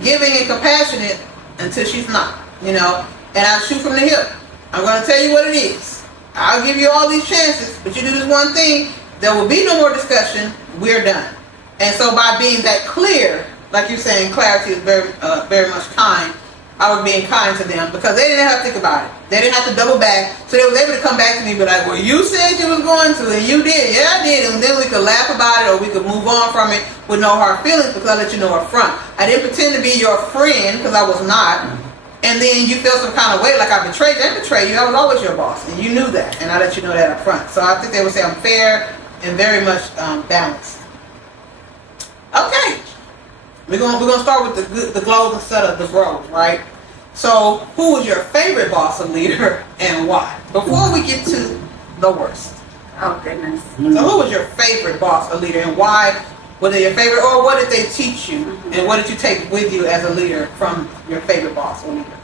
giving and compassionate until she's not. And I shoot from the hip. I'm going to tell you what it is. I'll give you all these chances, but you do this one thing, there will be no more discussion. We're done. And so by being that clear, like you're saying, clarity is very, very much kind. I was being kind to them because they didn't have to think about it. They didn't have to double back. So they was able to come back to me and be like, well, you said you was going to, and you did. Yeah, I did. And then we could laugh about it, or we could move on from it with no hard feelings, because I let you know up front. I didn't pretend to be your friend, because I was not. And then you feel some kind of way, like I betrayed you. I didn't betray you. I was always your boss, and you knew that, and I let you know that up front. So I think they would say I'm fair and very much balanced. Okay, we're gonna start with the glows instead of the bros, right? So who was your favorite boss or leader, and why? Before we get to the worst. Oh goodness. So who was your favorite boss or leader, and why? Were they your favorite, or what did they teach you, and what did you take with you as a leader from your favorite boss or leader?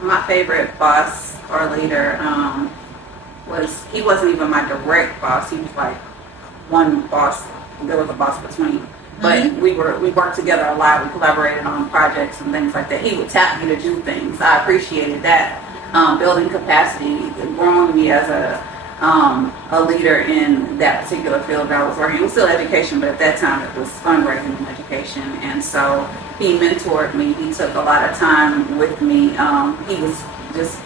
My favorite boss or leader he wasn't even my direct boss. He was like one boss. There was a boss between. But we worked together a lot. We collaborated on projects and things like that. He would tap me to do things. I appreciated that. Building capacity, growing me as a leader in that particular field that I was working. It was still education, but at that time it was fundraising and education. And so he mentored me. He took a lot of time with me. He was just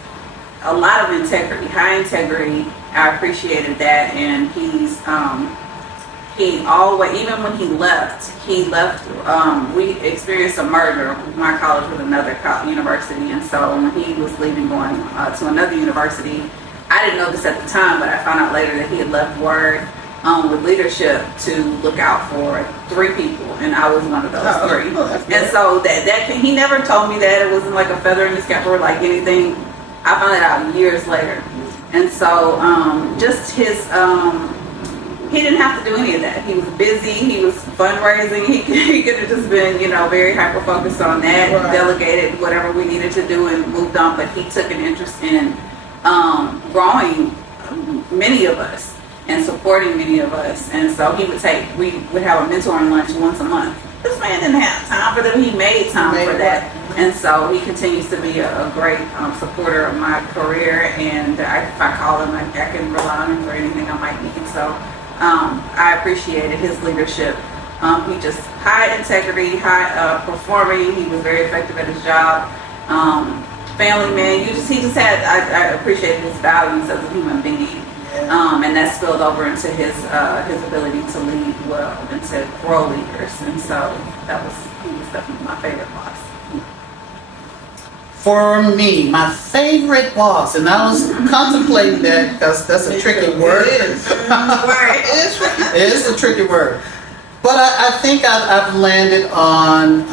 a lot of integrity, high integrity. I appreciated that, and he always, even when he left. We experienced a merger, my college with another university, and so when he was leaving, going to another university, I didn't know this at the time, but I found out later that he had left word with leadership to look out for 3 people, and I was one of those 3. And so that he never told me that. It wasn't like a feather in his cap or like anything. I found it out years later. And so just his he didn't have to do any of that. He was busy. He was fundraising. He could have just been, very hyper focused on that, right. Delegated whatever we needed to do and moved on. But he took an interest in growing many of us and supporting many of us. And so we would have a mentoring lunch once a month. This man didn't have time for that. He made time for that. And so he continues to be a great supporter of my career. And if I call him, I can rely on him for anything I might need. So I appreciated his leadership. He just high integrity, high performing. He was very effective at his job. Family man. I appreciated his values as a human being. And that spilled over into his ability to lead well and to grow leaders. And so he was definitely my favorite boss. For me, my favorite boss, and I was contemplating that because that's a tricky word. It is. It is a tricky word. But I think I've landed on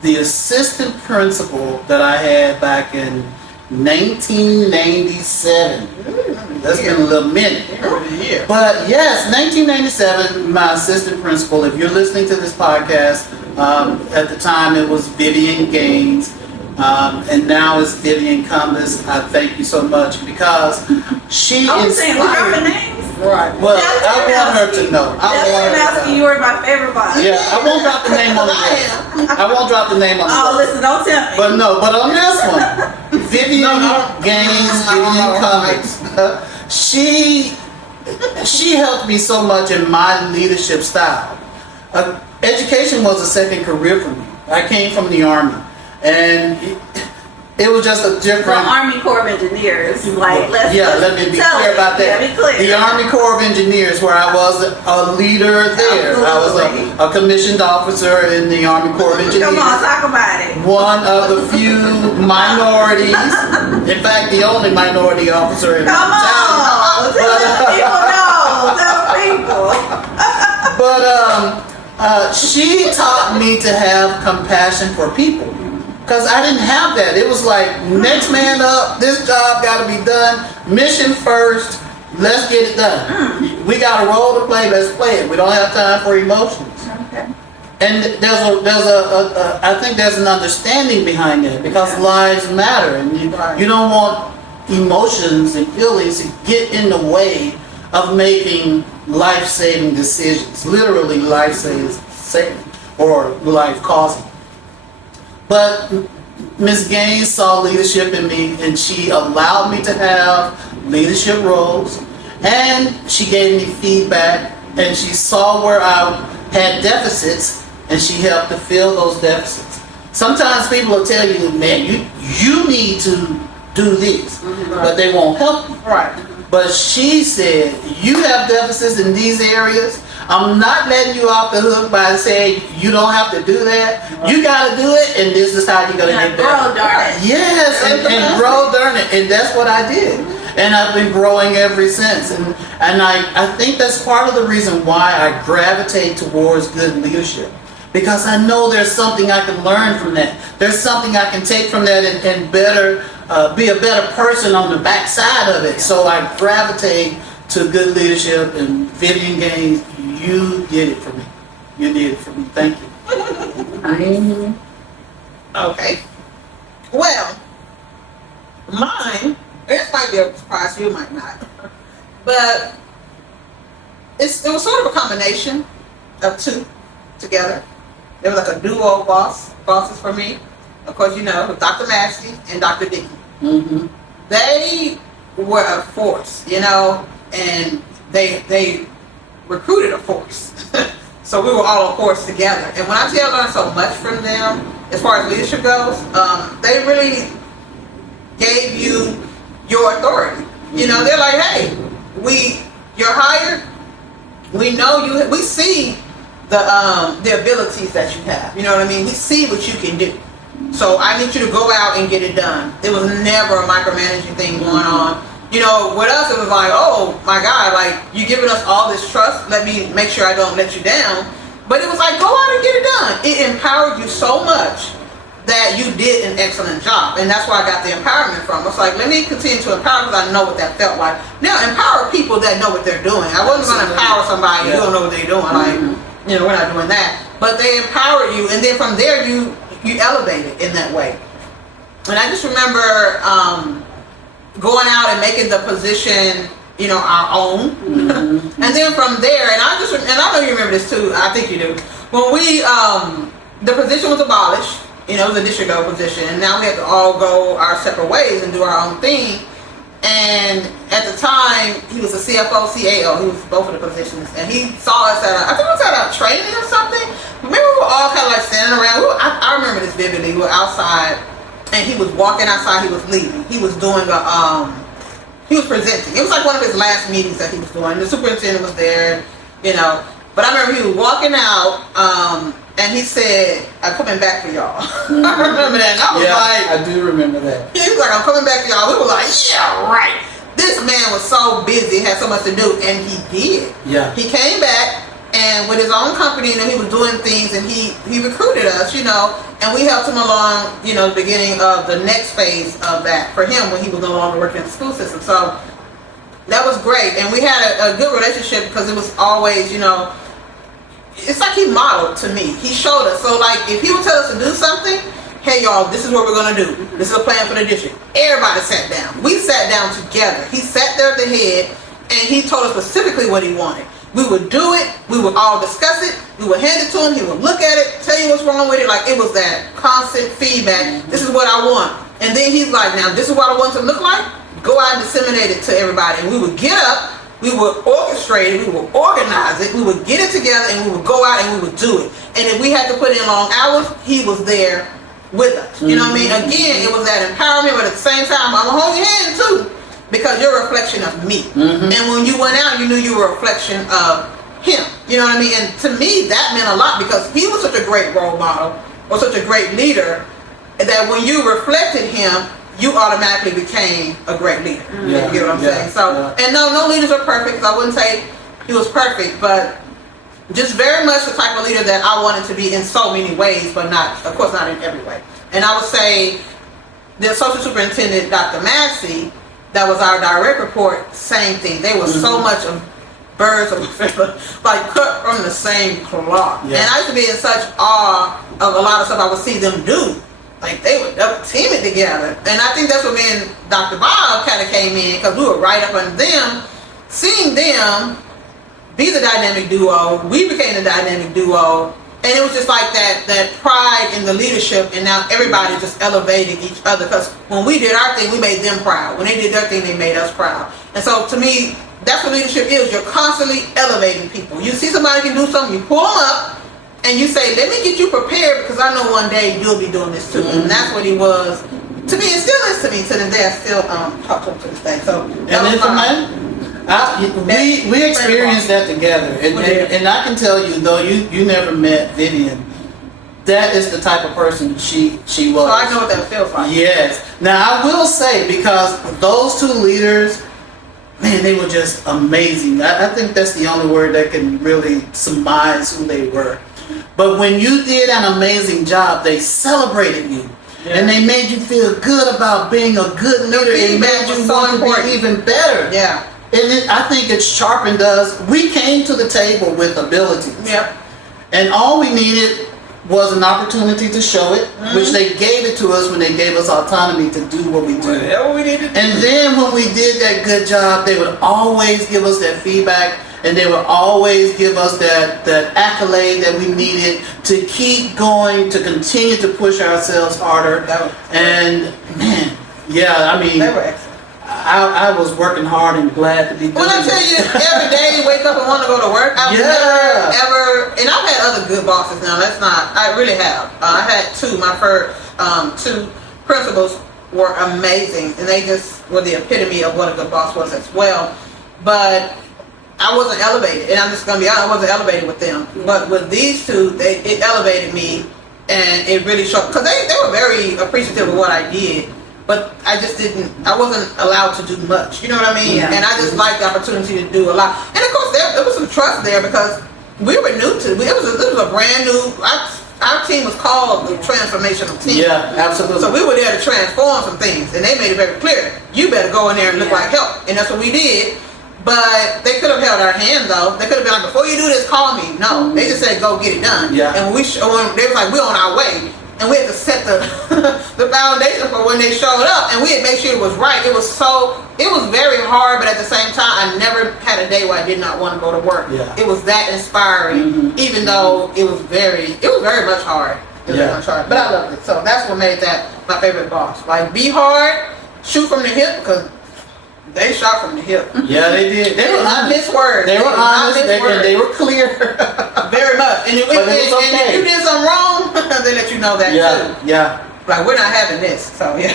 the assistant principal that I had back in 1997. That's been a little minute. But yes, 1997, my assistant principal, if you're listening to this podcast, at the time it was Vivian Gaines, and now it's Vivian Cumbus. I thank you so much because she inspired me. Right. Well, I want her to know. You were my favorite boss. Yeah, I won't drop the name on the list. I won't drop the name on the list. Oh, listen, don't tell me. But on this one, Vivian Gaines, Vivian Cummings, she helped me so much in my leadership style. Education was a second career for me. I came from the Army, and it was just a different... The Army Corps of Engineers. Let me be clear about that. Yeah, be clear. The Army Corps of Engineers, where I was a leader there. Absolutely. I was a commissioned officer in the Army Corps of Engineers. Come on, talk about it. One of the few minorities, in fact, the only minority officer in the battalion. Tell the people no. Tell the people. But she taught me to have compassion for people. Because I didn't have that. It was like, next man up, this job got to be done. Mission first, let's get it done. We got a role to play, let's play it. We don't have time for emotions. Okay. And I think there's an understanding behind that because lives matter. And you don't want emotions and feelings to get in the way of making life-saving decisions. Literally life-saving or life-causing. But Ms. Gaines saw leadership in me, and she allowed me to have leadership roles, and she gave me feedback, and she saw where I had deficits, and she helped to fill those deficits. Sometimes people will tell you, man, you need to do this, but they won't help you. Right. But she said, you have deficits in these areas. I'm not letting you off the hook by saying you don't have to do that. You got to do it, and this is how you're going to get better. Grow, darn it. Yes, and grow, darn it. And that's what I did. And I've been growing ever since. And I think that's part of the reason why I gravitate towards good leadership. Because I know there's something I can learn from that. There's something I can take from that and better be a better person on the backside of it. So I gravitate to good leadership, and Vivian Gaines, you did it for me. You did it for me. Thank you. Okay. Well, mine, this might be a surprise, you might not. But it was sort of a combination of two together. There was like a duo bosses for me. Of course, Dr. Massey and Dr. Dickey. Mm-hmm. They were a force, and they recruited a force. So we were all a force together. And when I tell I learned so much from them, as far as leadership goes, they really gave you your authority. You know, they're like, hey, you're hired. We know you. We see the abilities that you have. You know what I mean? We see what you can do. So I need you to go out and get it done. There was never a micromanaging thing going on. You know, with us, it was like, oh my God, like, you giving us all this trust. Let me make sure I don't let you down. But it was like, go out and get it done. It empowered you so much that you did an excellent job. And that's where I got the empowerment from. It's like, let me continue to empower because I know what that felt like. Now, empower people that know what they're doing. I wasn't going to empower somebody who don't know what they're doing. Like, you know, we're not doing that. But they empower you, and then from there, you elevate it in that way. And I just remember going out and making the position, you know, our own. And then from there, and I know you remember this too, I think you do. When the position was abolished, you know, it was a district level position, and now we have to all go our separate ways and do our own thing. And at the time, he was a CFO, CAO. He was both of the positions, and he saw us I think it was at a training or something. Maybe we were all kind of like standing around. I remember this vividly. We were outside, and he was walking outside. He was leaving. He was doing he was presenting. It was like one of his last meetings that he was doing. The superintendent was there, you know. But I remember he was walking out. And he said, I'm coming back for y'all. I remember that. And I was like, I do remember that. He was like, I'm coming back for y'all. We were like, yeah, right. This man was so busy, had so much to do, and he did. Yeah. He came back, and with his own company, you know, he was doing things, and he recruited us, you know, and we helped him along, you know, the beginning of the next phase of that for him when he was no longer working in the school system. So that was great, and we had a good relationship because it was always, you know, it's like he modeled to me. He showed us. So like, if he would tell us to do something, hey y'all, this is what we're gonna do. This is a plan for the district. Everybody sat down. We sat down together. He sat there at the head, and he told us specifically what he wanted. We would do it. We would all discuss it. We would hand it to him. He would look at it, tell you what's wrong with it. Like, it was that constant feedback. This is what I want. And then he's like, now this is what I want it to look like. Go out and disseminate it to everybody. And we would get up. We would orchestrate it, we would organize it, we would get it together, and we would go out and we would do it. And if we had to put in long hours, he was there with us. You know what I mean? Again, it was that empowerment, but at the same time, I'm going to hold your hand too, because you're a reflection of me. And when you went out, you knew you were a reflection of him. You know what I mean? And to me, that meant a lot, because he was such a great role model, or such a great leader, that when you reflected him, you automatically became a great leader. You get what I'm saying? So, and no leaders are perfect. I wouldn't say he was perfect, but just very much the type of leader that I wanted to be in so many ways, but not, of course, not in every way. And I would say the associate superintendent, Dr. Massey, that was our direct report, same thing. They were so much of birds of a feather, like cut from the same cloth. And I used to be in such awe of a lot of stuff I would see them do. Like, they were teaming together. And I think that's what me and Dr. Bob kind of came in, because we were right up under them, seeing them be the dynamic duo. We became the dynamic duo. And it was just like that pride in the leadership, and now everybody just elevating each other. Because when we did our thing, we made them proud. When they did their thing, they made us proud. And so to me, that's what leadership is. You're constantly elevating people. You see somebody can do something, you pull them up, and you say, let me get you prepared, because I know one day you'll be doing this too. And that's what he was to me, and still is to me to this day. I still talk to him to this day. So, and then for me, we experienced that together. And I can tell you, though you never met Vivian, that is the type of person she was. So I know what that feels like. Yes. Now I will say, because those two leaders, man, they were just amazing. I think that's the only word that can really surmise who they were. But when you did an amazing job, they celebrated you. And they made you feel good about being a good leader. It made you want to be even better. And I think it sharpened us. We came to the table with abilities. And all we needed was an opportunity to show it, which they gave it to us when they gave us autonomy to do what we do. Whatever we needed to do. And then when we did that good job, they would always give us that feedback, and they would always give us that accolade that we needed to keep going, to continue to push ourselves harder. And man, I mean, they were excellent. I was working hard and glad to be doing When I tell you, every day you wake up and want to go to work, I've never, ever, and I've had other good bosses now, I really have. I had two, my first two principals were amazing, and they just were the epitome of what a good boss was as well. But I wasn't elevated, and I'm just gonna be honest, I wasn't elevated with them. But with these two, it elevated me, and it really showed, because they were very appreciative of what I did. But I wasn't allowed to do much. You know what I mean? Yeah. And I just liked the opportunity to do a lot. And of course, there was some trust there because we were new to it. This was a brand new, our team was called the transformational team. Yeah, absolutely. So we were there to transform some things. And they made it very clear, you better go in there and look like help. And that's what we did. But they could have held our hand though. They could have been like, before you do this, call me. No, they just said, go get it done. Yeah. And when they were like, we're on our way. And we had to set the foundation for when they showed up, and we had to make sure it was right. It was very hard, but at the same time, I never had a day where I did not want to go to work. Yeah. It was that inspiring, even though it was very much hard. Very much hard. But I loved it. So that's what made that my favorite boss. Like, be hard, shoot from the hip, because they shot from the hip. Yeah, they did. They were not miss words. They were honest, and they were clear. Very much. And if you did something wrong, they let you know that too. Yeah. Like, we're not having this. So yeah.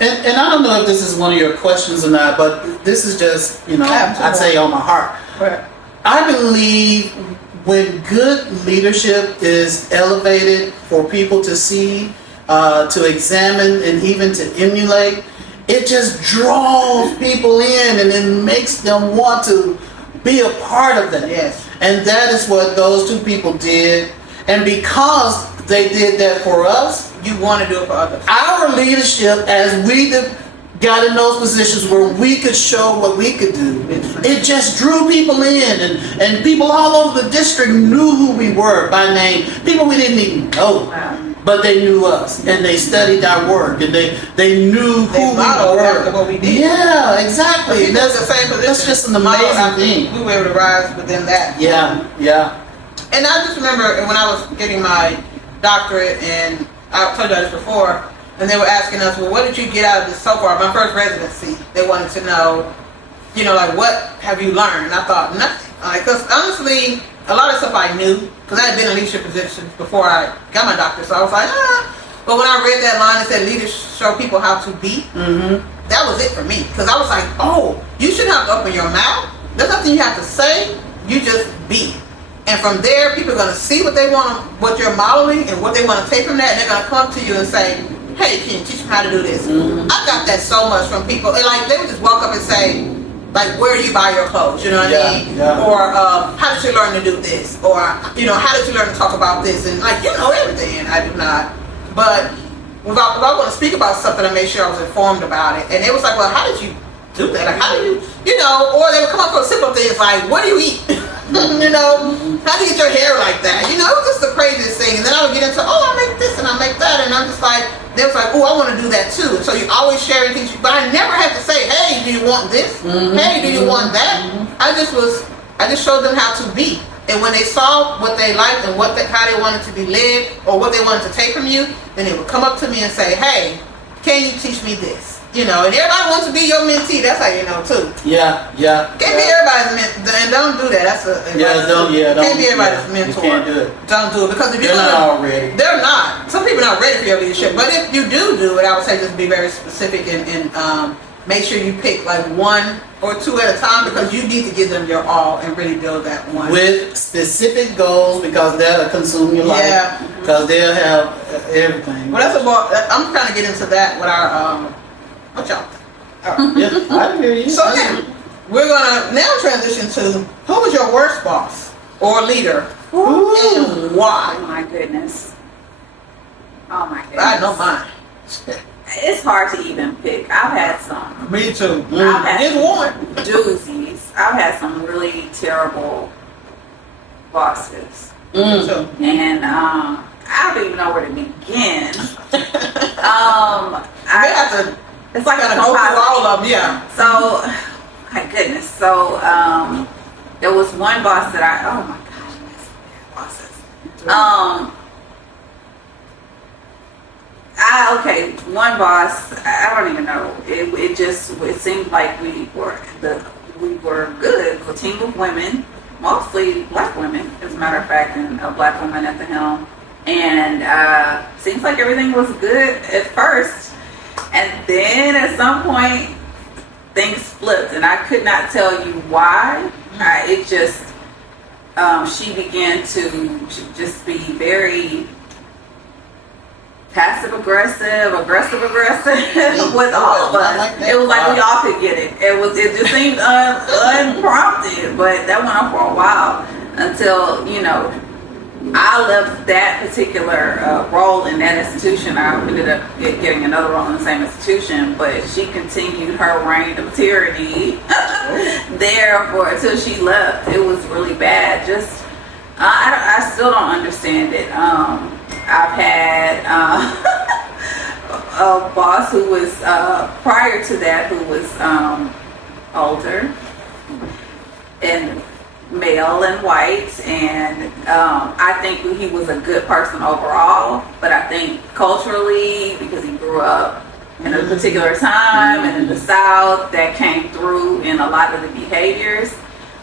And I don't know if this is one of your questions or not, but this is just, I'd say on my heart. Right. I believe when good leadership is elevated for people to see, to examine, and even to emulate, it just draws people in and it makes them want to be a part of that. Yes. And that is what those two people did. And because they did that for us, You want to do it for others. our leadership, as we got in those positions where we could show what we could do, it just drew people in, and people all over the district knew who we were by name. People we didn't even know. Wow. But they knew us, and they studied our work, and they knew They who we modeled were. after what we did. Yeah, exactly. That's the same position. That's just an Modeled amazing after- thing. We were able to rise within that. Yeah. And I just remember when I was getting my doctorate, and I told you this before, and they were asking us, well, what did you get out of this so far? My first residency, they wanted to know, like, what have you learned? And I thought, nothing. Because honestly, a lot of stuff I knew, because I had been in leadership positions before I got my doctorate, so I was like, But when I read that line that said, leaders show people how to be, that was it for me. Because I was like, oh, you shouldn't have to open your mouth. There's nothing you have to say. You just be. And from there, people are going to see what they want, what you're modeling, and what they want to take from that, and they're going to come to you and say, hey, can you teach me how to do this? I got that so much from people. And like, they would just walk up and say, like, where do you buy your clothes? You know what I mean? Yeah. Or how did you learn to do this? Or, how did you learn to talk about this? And like, everything, and I do not. But if I want to speak about something, I made sure I was informed about it. And it was like, well, how did you do that? Like, how do you, or they would come up with simple things like, what do you eat? How do you get your hair like that? It was just the craziest thing. And then I would get into, I make this and I make that. And I'm just like, they was like, I want to do that too. And so you always sharing things. But I never had to say, hey, do you want this? Hey, do you want that? I just showed them how to be. And when they saw what they liked and how they wanted to be led or what they wanted to take from you, then they would come up to me and say, hey, can you teach me this? And everybody wants to be your mentee. That's how you know too. Yeah. Can't be everybody's mentor, and don't do that. Can't be everybody's mentor. You can't do it. Don't do it because if you're not already. They're not. Some people are not ready for your leadership. But if you do it, I would say just be very specific and make sure you pick like one or two at a time because you need to give them your all and really build that one. With specific goals because that'll consume your life. Yeah. Because they'll have everything. Well, that's about. I'm trying to get into that with our. What y'all think? All right. Yeah, I hear you. So now, we're going to now transition to who was your worst boss or leader and why? Oh my goodness. I know mine. It's hard to even pick. I've had some Me too. I've had Just one. doozies. I've had some really terrible bosses. Me too. And I don't even know where to begin. I have to It's like kind a of go through composite. all of them, yeah. So, my goodness. So, there was one boss that oh my gosh, I had some bad bosses. One boss, I don't even know. It seemed like we were good. It was a team of women, mostly black women, as a matter of fact, and a black woman at the helm. And seems like everything was good at first. And then at some point, things flipped, and I could not tell you why. It just, she began to just be very passive aggressive with all of us. Like it was like we all could get it. It just seemed unprompted, but that went on for a while until, you know, I left that particular role in that institution. I ended up getting another role in the same institution, but she continued her reign of tyranny there until she left. It was really bad. Just, I still don't understand it. I've had a boss who was, prior to that, who was older and male and white, and I think he was a good person overall, but I think culturally, because he grew up in a particular time and in the South, that came through in a lot of the behaviors.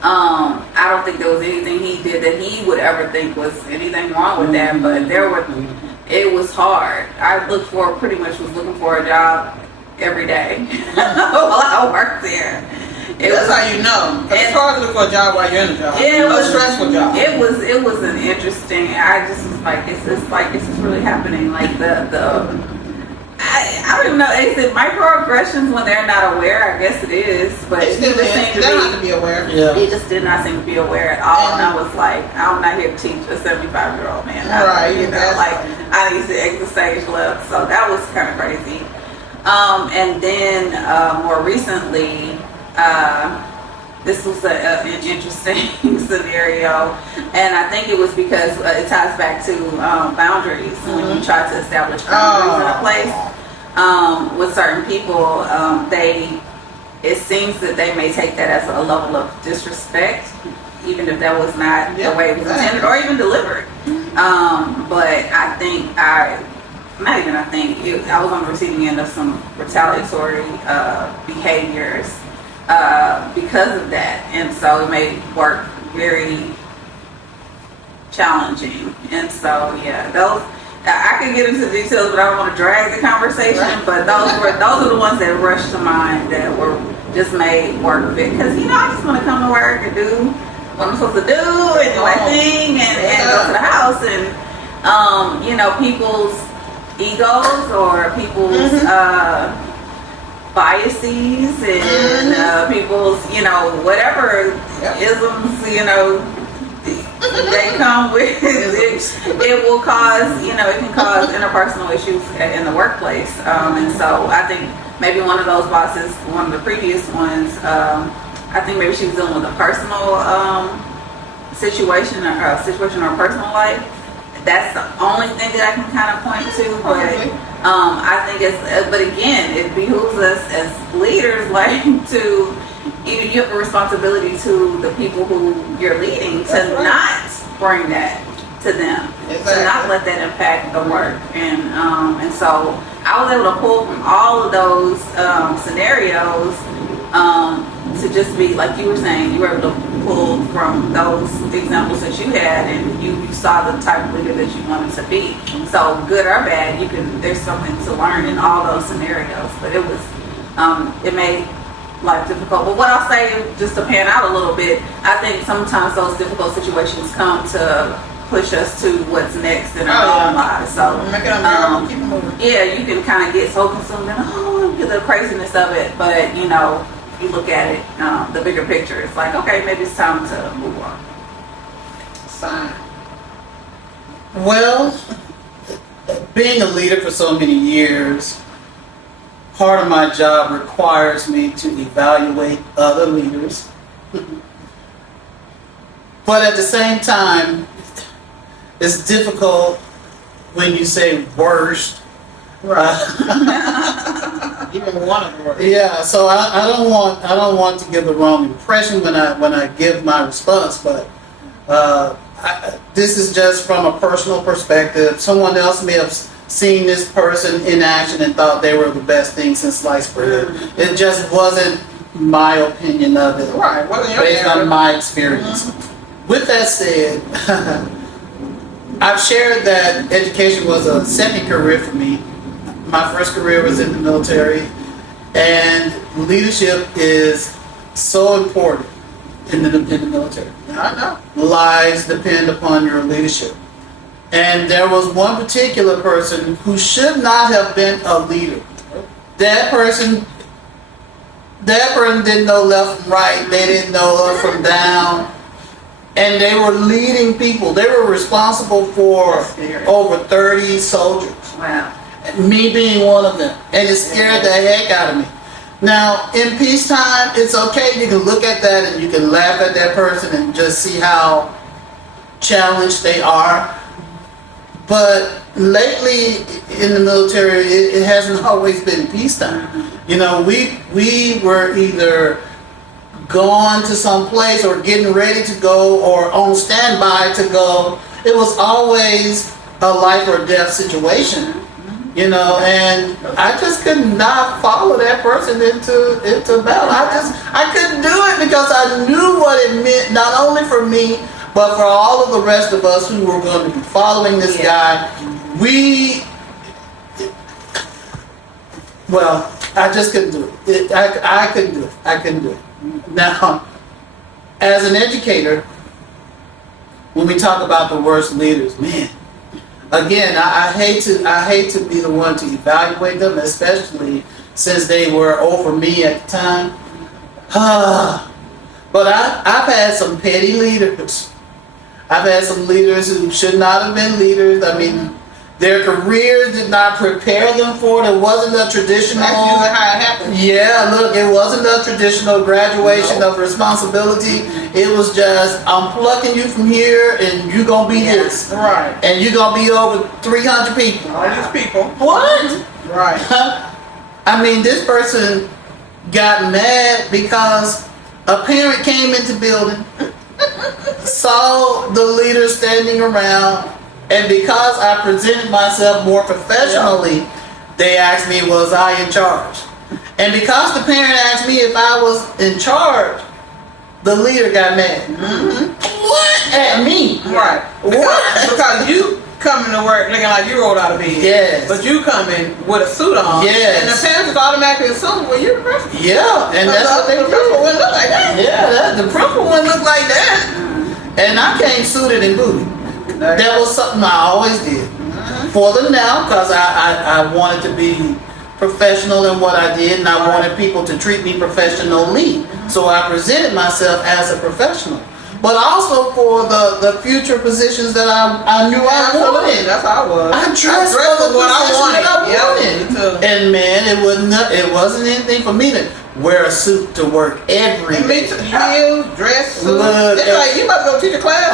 I don't think there was anything he did that he would ever think was anything wrong with that, but it was hard. I pretty much was looking for a job every day while I worked there. That's how you know. It's hard to look for a job while you're in a job. It was a stressful job. It was an interesting. I just was like, is this really happening? Like I don't even know. Is it microaggressions when they're not aware? I guess it is, but They still don't have to be aware. Yeah. He just did not seem to be aware at all. And I was like, I'm not here to teach a 75-year-old man. Right. You know, like I need to exit stage left. So that was kind of crazy. And then more recently. This was an interesting scenario, and I think it was because it ties back to boundaries. When you try to establish boundaries in a place with certain people, it seems that they may take that as a level of disrespect, even if that was not the way it was intended or even delivered. But I was on the receiving end of some retaliatory behaviors because of that, and so it made work very challenging. And so I could get into the details, but I don't want to drag the conversation. Right. But those are the ones that rushed to mind that were just made work fit, because I just want to come to work and do what I'm supposed to do and do my thing and go to the house, and people's egos or people's biases and people's, whatever isms, they come with, it will cause, it can cause interpersonal issues in the workplace. And so I think maybe one of those bosses, one of the previous ones, I think maybe she was dealing with a personal situation or personal life. That's the only thing that I can kind of point to, but I think but again, it behooves us as leaders, like, to, you have a responsibility to the people who you're leading to not bring that to them, to not let that impact the work, and so I was able to pull from all of those scenarios to just be, like you were saying, you were able to pull from those examples that you had, and you saw the type of leader that you wanted to be. So good or bad, there's something to learn in all those scenarios. But it was, it made life difficult. But what I'll say, just to pan out a little bit, I think sometimes those difficult situations come to push us to what's next in our own lives. So make it unbearable, keep it moving. Yeah, you can kind of get so consumed in the craziness of it, but you look at it, the bigger picture, it's like, okay, maybe it's time to move on. Sign. Well, being a leader for so many years, part of my job requires me to evaluate other leaders. But at the same time, it's difficult when you say worst. Even one of them. Yeah, so I don't want to give the wrong impression when I give my response, but this is just from a personal perspective. Someone else may have seen this person in action and thought they were the best thing since sliced bread. It just wasn't my opinion of it, right? Based on my experience. With that said, I've shared that education was a second career for me. my first career was in the military, and leadership is so important in the military. I know. Lives depend upon your leadership. And there was one particular person who should not have been a leader. That person didn't know left from right. They didn't know up from down. And they were leading people. They were responsible for over 30 soldiers. Wow. Me being one of them. And it scared the heck out of me. Now, in peacetime, it's okay. You can look at that and you can laugh at that person and just see how challenged they are. But lately in the military, it hasn't always been peacetime. You know, we were either gone to some place or getting ready to go or on standby to go. It was always a life or death situation. You know, and I just could not follow that person into battle. I couldn't do it because I knew what it meant, not only for me, but for all of the rest of us who were going to be following this guy. I just couldn't do it. I couldn't do it. I couldn't do it. Now, as an educator, when we talk about the worst leaders, man, again, I hate to be the one to evaluate them, especially since they were over me at the time. But I've had some petty leaders. I've had some leaders who should not have been leaders. I mean, their careers did not prepare them for it. It wasn't a traditional. That's usually how it happens. Yeah, look, it wasn't a traditional graduation of responsibility. It was just, I'm plucking you from here and you're going to be this. Right. And you're going to be over 300 people. All these people. What? Right. I mean, this person got mad because a parent came into building, saw the leader standing around, and because I presented myself more professionally, they asked me, was I in charge? And because the parent asked me if I was in charge, the leader got mad. What? At me? Right. What? Because you coming to work looking like you rolled out of bed. Yes. But you coming with a suit on. Yes. And the parents just automatically assume, well, you're the principal. Yeah, and that's what they The principal wouldn't look like that. Yeah, the principal wouldn't look like that. And I came suited and booted. That was something I always did. For them now, because I wanted to be professional in what I did, and I wanted people to treat me professionally. So I presented myself as a professional. But also for the future positions that I knew I wanted. That's how I was. I dressed for the what I position that I wanted. Me wanted. too. And man, it wasn't anything for me to wear a suit to work every And me day. too. Heels, dress, suit. Look, It's like, you must go teach a class.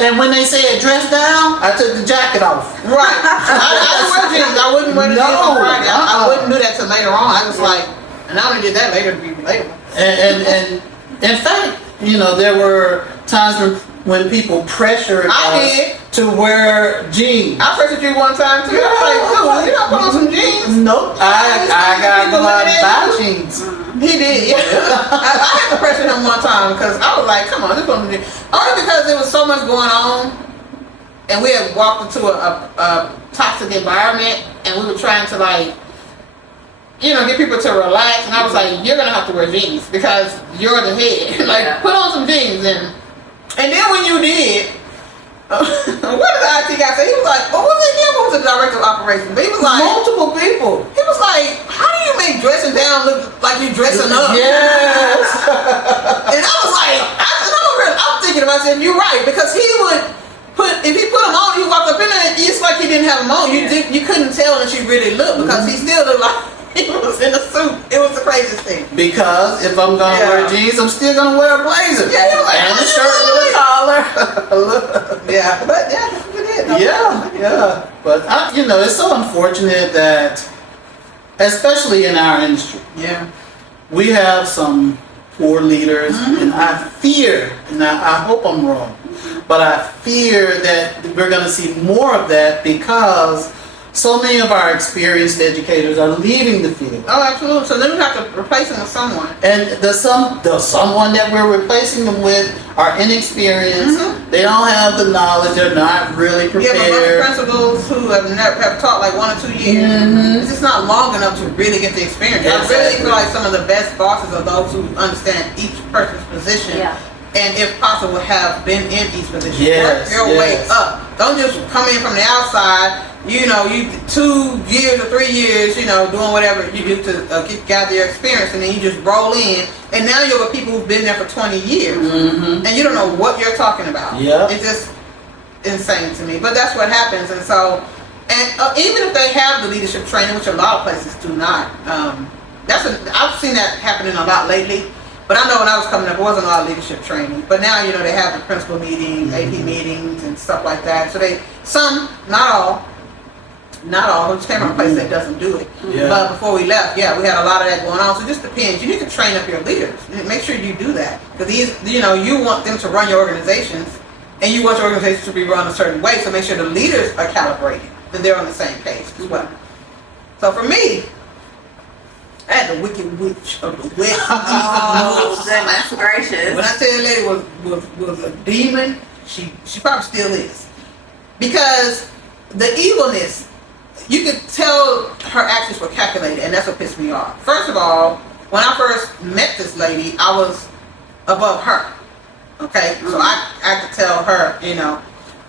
And when they said dress down, I took the jacket off. Right. I wear jeans. I wouldn't wear the jeans on Friday. I wouldn't do that till later on. I was like, and I only did that later to be relatable. And in fact, you know, there were times when people pressured us to wear jeans. I pressured you one time too. I was like, dude, you not put on some jeans? Nope, I got to go out and buy jeans. He did. Yeah. I had to pressure him one time because I was like, come on, this one. Only because there was so much going on, and we had walked into a toxic environment, and we were trying to get people to relax, and I was like, you're gonna have to wear jeans because you're the head. Put on some jeans, and then when you did, what did the IT guy say? He was like, what was it again? What was the director of operations? But he was like, multiple people. He was like, how do you make dressing down look like you dressing up? Yes. And I was like, I'm thinking to myself, you're right, because he would if he put them on, he walked up in there, it's like he didn't have them on. You couldn't tell that you really looked because he still looked like he was in a suit. It was the craziest thing. Because if I'm gonna wear jeans, I'm still gonna wear a blazer. Yeah, he was like, and a shirt with a collar. Yeah, but that's what it is. Yeah. But it's so unfortunate that, especially in our industry, we have some poor leaders, and I fear, and I hope I'm wrong, but I fear that we're gonna see more of that because so many of our experienced educators are leaving the field. Oh, absolutely. So then we have to replace them with someone. And the someone that we're replacing them with are inexperienced. Mm-hmm. They don't have the knowledge. They're not really prepared. Yeah, but most principals who have taught like 1 or 2 years, it's just not long enough to really get the experience. Exactly. I really feel like some of the best bosses are those who understand each person's position. Yeah. And if possible, have been in each position. Yes, Work your way yes. up. Don't just come in from the outside. You 2 years or 3 years, doing whatever you do to gather your experience, and then you just roll in, and now you're with people who've been there for 20 years, and you don't know what you're talking about. Yep. It's just insane to me. But that's what happens, and so, even if they have the leadership training, which a lot of places do not, I've seen that happening a lot lately. But I know when I was coming up, it wasn't a lot of leadership training. But now, they have the principal meetings, AP meetings, and stuff like that. So not all, which came from a place that doesn't do it. Yeah. But before we left, we had a lot of that going on. So it just depends. You need to train up your leaders. Make sure you do that. Because you want them to run your organizations, and you want your organizations to be run a certain way. So make sure the leaders are calibrated, and they're on the same page as well. So for me, I had the wicked witch of the West. Oh, goodness gracious. When I tell you that lady was a demon, she probably still is. Because the evilness, you could tell her actions were calculated, and that's what pissed me off. First of all, when I first met this lady, I was above her. Okay? So I could tell her,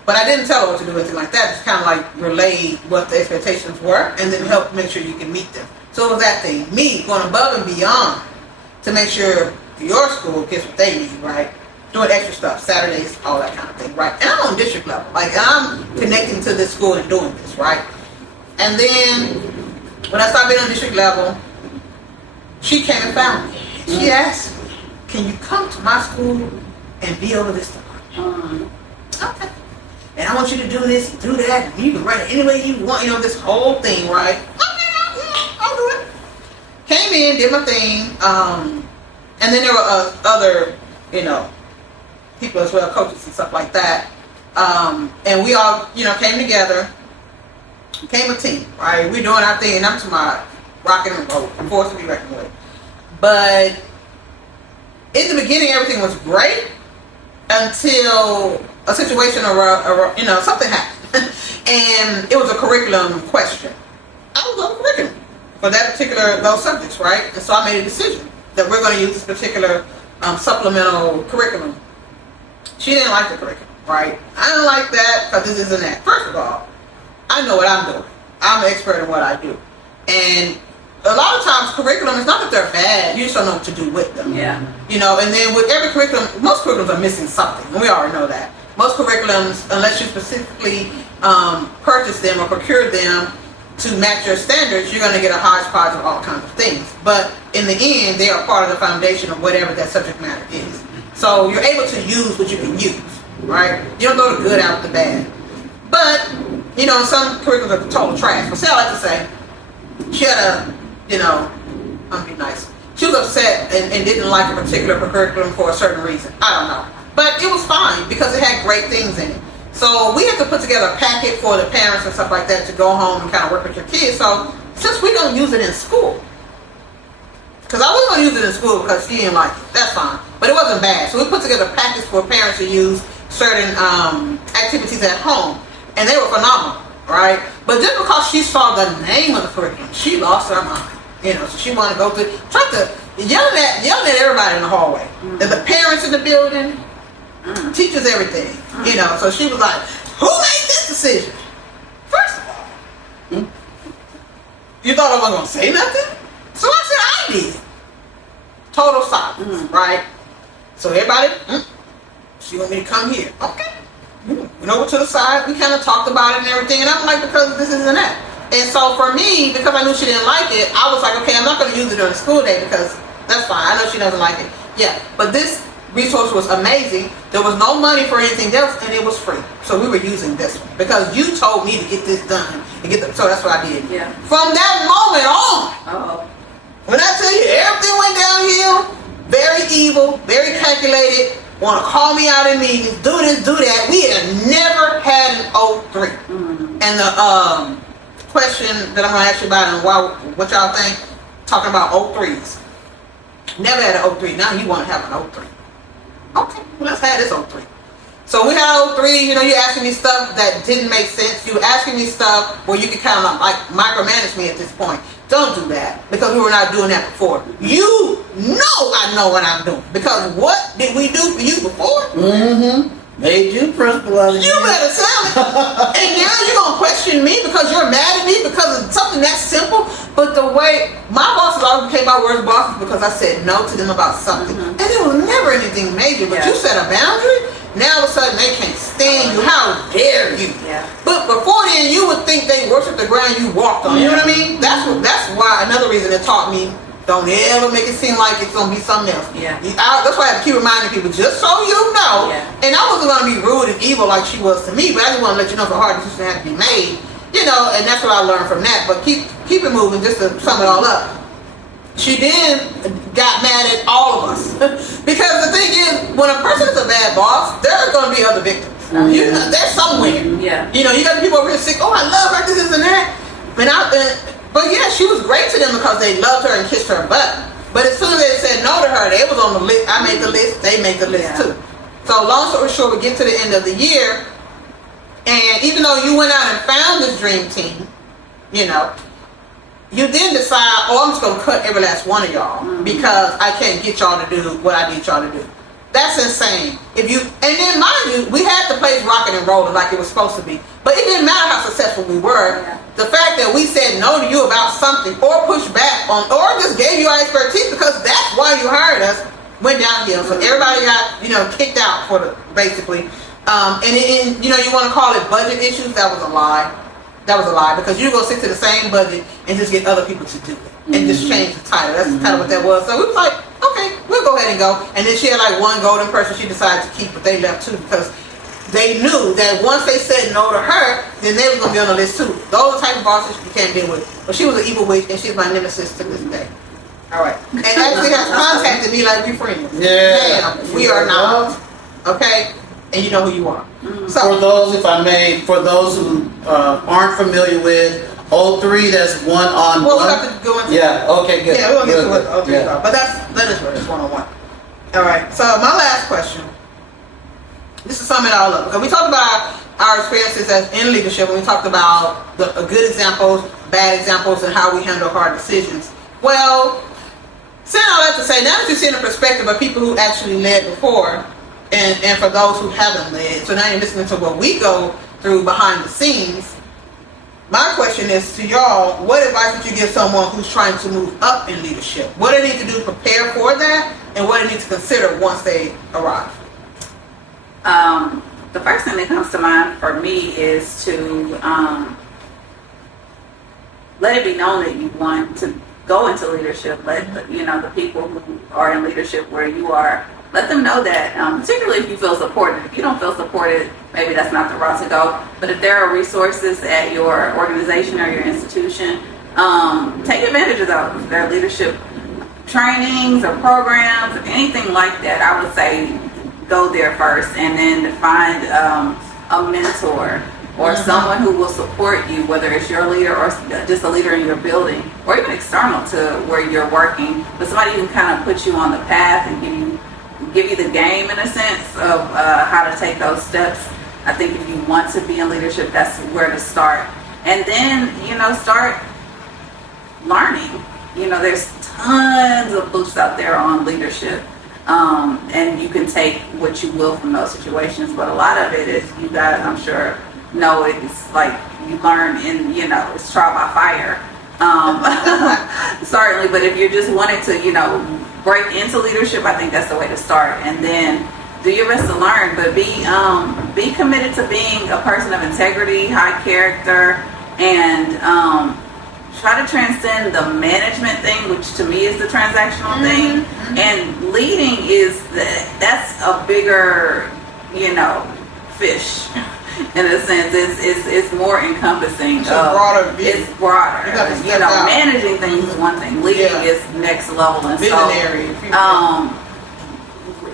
but I didn't tell her what to do or anything like that. Just kind of like relay what the expectations were, and then help make sure you can meet them. So it was that thing. Me going above and beyond to make sure your school gets what they need, right? Doing extra stuff, Saturdays, all that kind of thing, right? And I'm on district level. Like, I'm connecting to this school and doing this, right? And then, when I started being on district level, she came and found me. She asked me, can you come to my school and be over this department? Okay. And I want you to do this and do that, and you can run it any way you want, this whole thing, right? I'll do it. Came in, did my thing, and then there were other, people as well, coaches and stuff like that. And we all, came together, became a team, right? We're doing our thing, and I'm to my rocking and roll, forced to be reckoned with. But in the beginning, everything was great until a situation or something happened. And it was a curriculum question. I was on the curriculum for those subjects, right? And so I made a decision that we're going to use this particular supplemental curriculum. She didn't like the curriculum, right? I didn't like that because this isn't that. First of all, I know what I'm doing. I'm an expert in what I do. And a lot of times curriculum, it's not that they're bad, you just don't know what to do with them. Yeah. And then with every curriculum, most curriculums are missing something, and we already know that. Most curriculums, unless you specifically purchase them or procure them to match your standards, you're going to get a hodgepodge of all kinds of things. But in the end, they are part of the foundation of whatever that subject matter is. So you're able to use what you can use, right? You don't throw the good out with the bad. But, some curriculums are total trash. But say I like to say, she had I'm going to be nice. She was upset and didn't like a particular curriculum for a certain reason. I don't know. But it was fine because it had great things in it. So we have to put together a packet for the parents and stuff like that to go home and kind of work with your kids. So since we don't use it in school, because I wasn't going to use it in school because she didn't like it. That's fine. But it wasn't bad. So we put together packets for parents to use certain activities at home. And they were phenomenal, right? But just because she saw the name of the curriculum, she lost her mind. So she wanted to go through, yelling at everybody in the hallway. The parents in the building, teachers, everything. So she was like, who made this decision? First of all, you thought I wasn't going to say nothing? So I said I did. Total silence, right? So everybody, she want me to come here. Okay. Went over to the side. We kind of talked about it and everything. And I'm like, because this isn't that. And so for me, because I knew she didn't like it, I was like, okay, I'm not going to use it during the school day because that's fine. I know she doesn't like it. Yeah. But this resource was amazing. There was no money for anything else, and it was free. So we were using this one because you told me to get this done and so that's what I did. Yeah. From that moment on, Oh. when I tell you everything went downhill, very evil, very calculated, want to call me out in meetings, do this, do that. We had never had an 03. And the question that I'm going to ask you about and what y'all think, talking about O3s. Never had an O3. Now you want to have an O3. Okay, well, let's have this O3. So we had O3, you asking me stuff that didn't make sense. You asking me stuff where you could kind of like micromanage me at this point. Don't do that, because we were not doing that before. You know I know what I'm doing, because what did we do for you before? Mm-hmm. Made you principal. You better tell me. And now you're going to question me because you're mad at me because of something that simple. But the way my bosses always became my worst bosses because I said no to them about something. And it was never anything major, but you set a boundary. Now all of a sudden they can't stand you. How dare you? Yeah. But before then you would think they worshiped the ground you walked on. You know what I mean? That's why another reason it taught me, don't ever make it seem like it's going to be something else. Yeah. That's why I have to keep reminding people, just so you know. Yeah. And I wasn't going to be rude and evil like she was to me, but I just want to let you know the hard decision had to be made. And that's what I learned from that. But keep it moving, just to sum it all up. She then got mad at all of us. Because the thing is, when a person is a bad boss, there are going to be other victims. There's somewhere. Yeah. You got people over here sick, oh, I love her, this and that. But yeah, she was great to them because they loved her and kissed her butt. But as soon as they said no to her, they was on the list. I made the list, they made the list too. So long story short, we get to the end of the year, and even though you went out and found this dream team, you then decide, I'm just going to cut every last one of y'all because I can't get y'all to do what I need y'all to do. That's insane. And then mind you, we had the place rocking and rolling like it was supposed to be. But it didn't matter how successful we were. Yeah. The fact that we said no to you about something or pushed back on or just gave you our expertise because that's why you hired us went downhill. So everybody got, kicked out basically. And you want to call it budget issues. That was a lie. Because you're going to stick to the same budget and just get other people to do it. And just change the title. That's kind of what that was. So we was like, okay, we'll go ahead and go. And then she had like one golden person she decided to keep, but they left too because they knew that once they said no to her, then they was going to be on the list too. Those are the type of bosses you can't deal with. But she was an evil witch and she's my nemesis to this day. All right. And actually has contacted me like we friends. Yeah. Ma'am, we are not. Okay? And you know who you are. So, for those who aren't familiar with O3, that's one-on-one. Well, we have to go into okay, good. Yeah, we're going to get to what O3 is about. But that is what it's one-on-one. All right. So my last question. This is sum it all up. Because we talked about our experiences in leadership, and we talked about the good examples, bad examples, and how we handle hard decisions. Well, saying all that to say, now that you've seen the perspective of people who actually led before, and for those who haven't led, so now you're listening to what we go through behind the scenes. My question is to y'all, what advice would you give someone who's trying to move up in leadership? What do they need to do to prepare for that, and what do they need to consider once they arrive? The first thing that comes to mind for me is to let it be known that you want to go into leadership. Let the people who are in leadership where you are, let them know that, particularly if you feel supported. If you don't feel supported, maybe that's not the route to go. But if there are resources at your organization or your institution, take advantage of those. If there are leadership trainings or programs, anything like that, I would say go there first, and then find a mentor or someone who will support you, whether it's your leader or just a leader in your building or even external to where you're working, but somebody who can kind of put you on the path and give you the game in a sense of how to take those steps. I think if you want to be in leadership, that's where to start. And then, start learning. There's tons of books out there on leadership. And you can take what you will from those situations, but a lot of it is, you guys, I'm sure, know it's like you learn in, it's trial by fire. Certainly, but if you're just wanting to, break into leadership, I think that's the way to start. And then do your best to learn, but be committed to being a person of integrity, high character, and try to transcend the management thing, which to me is the transactional thing. And leading that's a bigger, fish. In a sense, it's more encompassing. It's a broader view. It's broader. Managing things is one thing. Leading is next level. And visionary.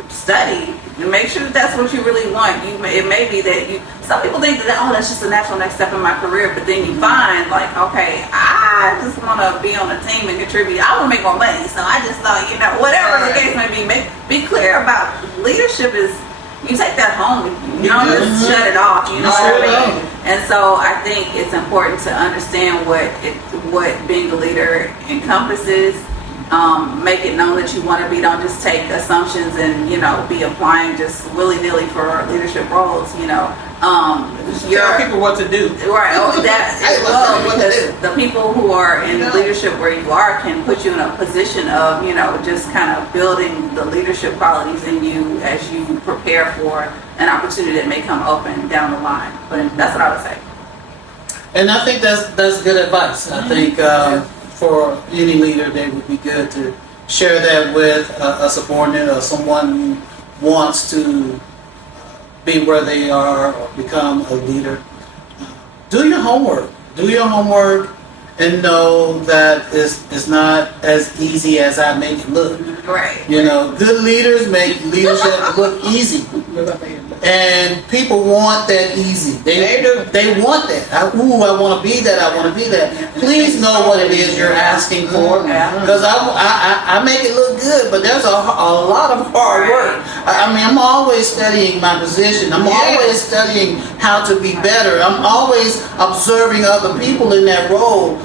Study. make sure that that's what you really want. It may be that some people think that, oh, that's just the natural next step in my career, but then you find like, okay, I just want to be on a team and contribute. I want to make more money, so I just thought, whatever the case may be, be clear about leadership is. You take that home with you. You don't just shut it off. You know what I mean? And so I think it's important to understand what being a leader encompasses. Make it known that you want to be. Don't just take assumptions and be applying just willy-nilly for leadership roles. Tell people what to do. Right. Because the people who are in leadership where you are can put you in a position of just kind of building the leadership qualities in you as you prepare for an opportunity that may come open down the line. But that's what I would say. And I think that's good advice. I think for any leader, they would be good to share that with a subordinate or someone who wants to be where they are or become a leader. Do your homework. Do your homework and know that it's not as easy as I make it look. Right. Good leaders make leadership look easy. And people want that easy. They want that. I want to be that. I want to be that. Please know what it is you're asking for. Because I make it look good, but there's a lot of hard work. I'm always studying my position. I'm always studying how to be better. I'm always observing other people in that role.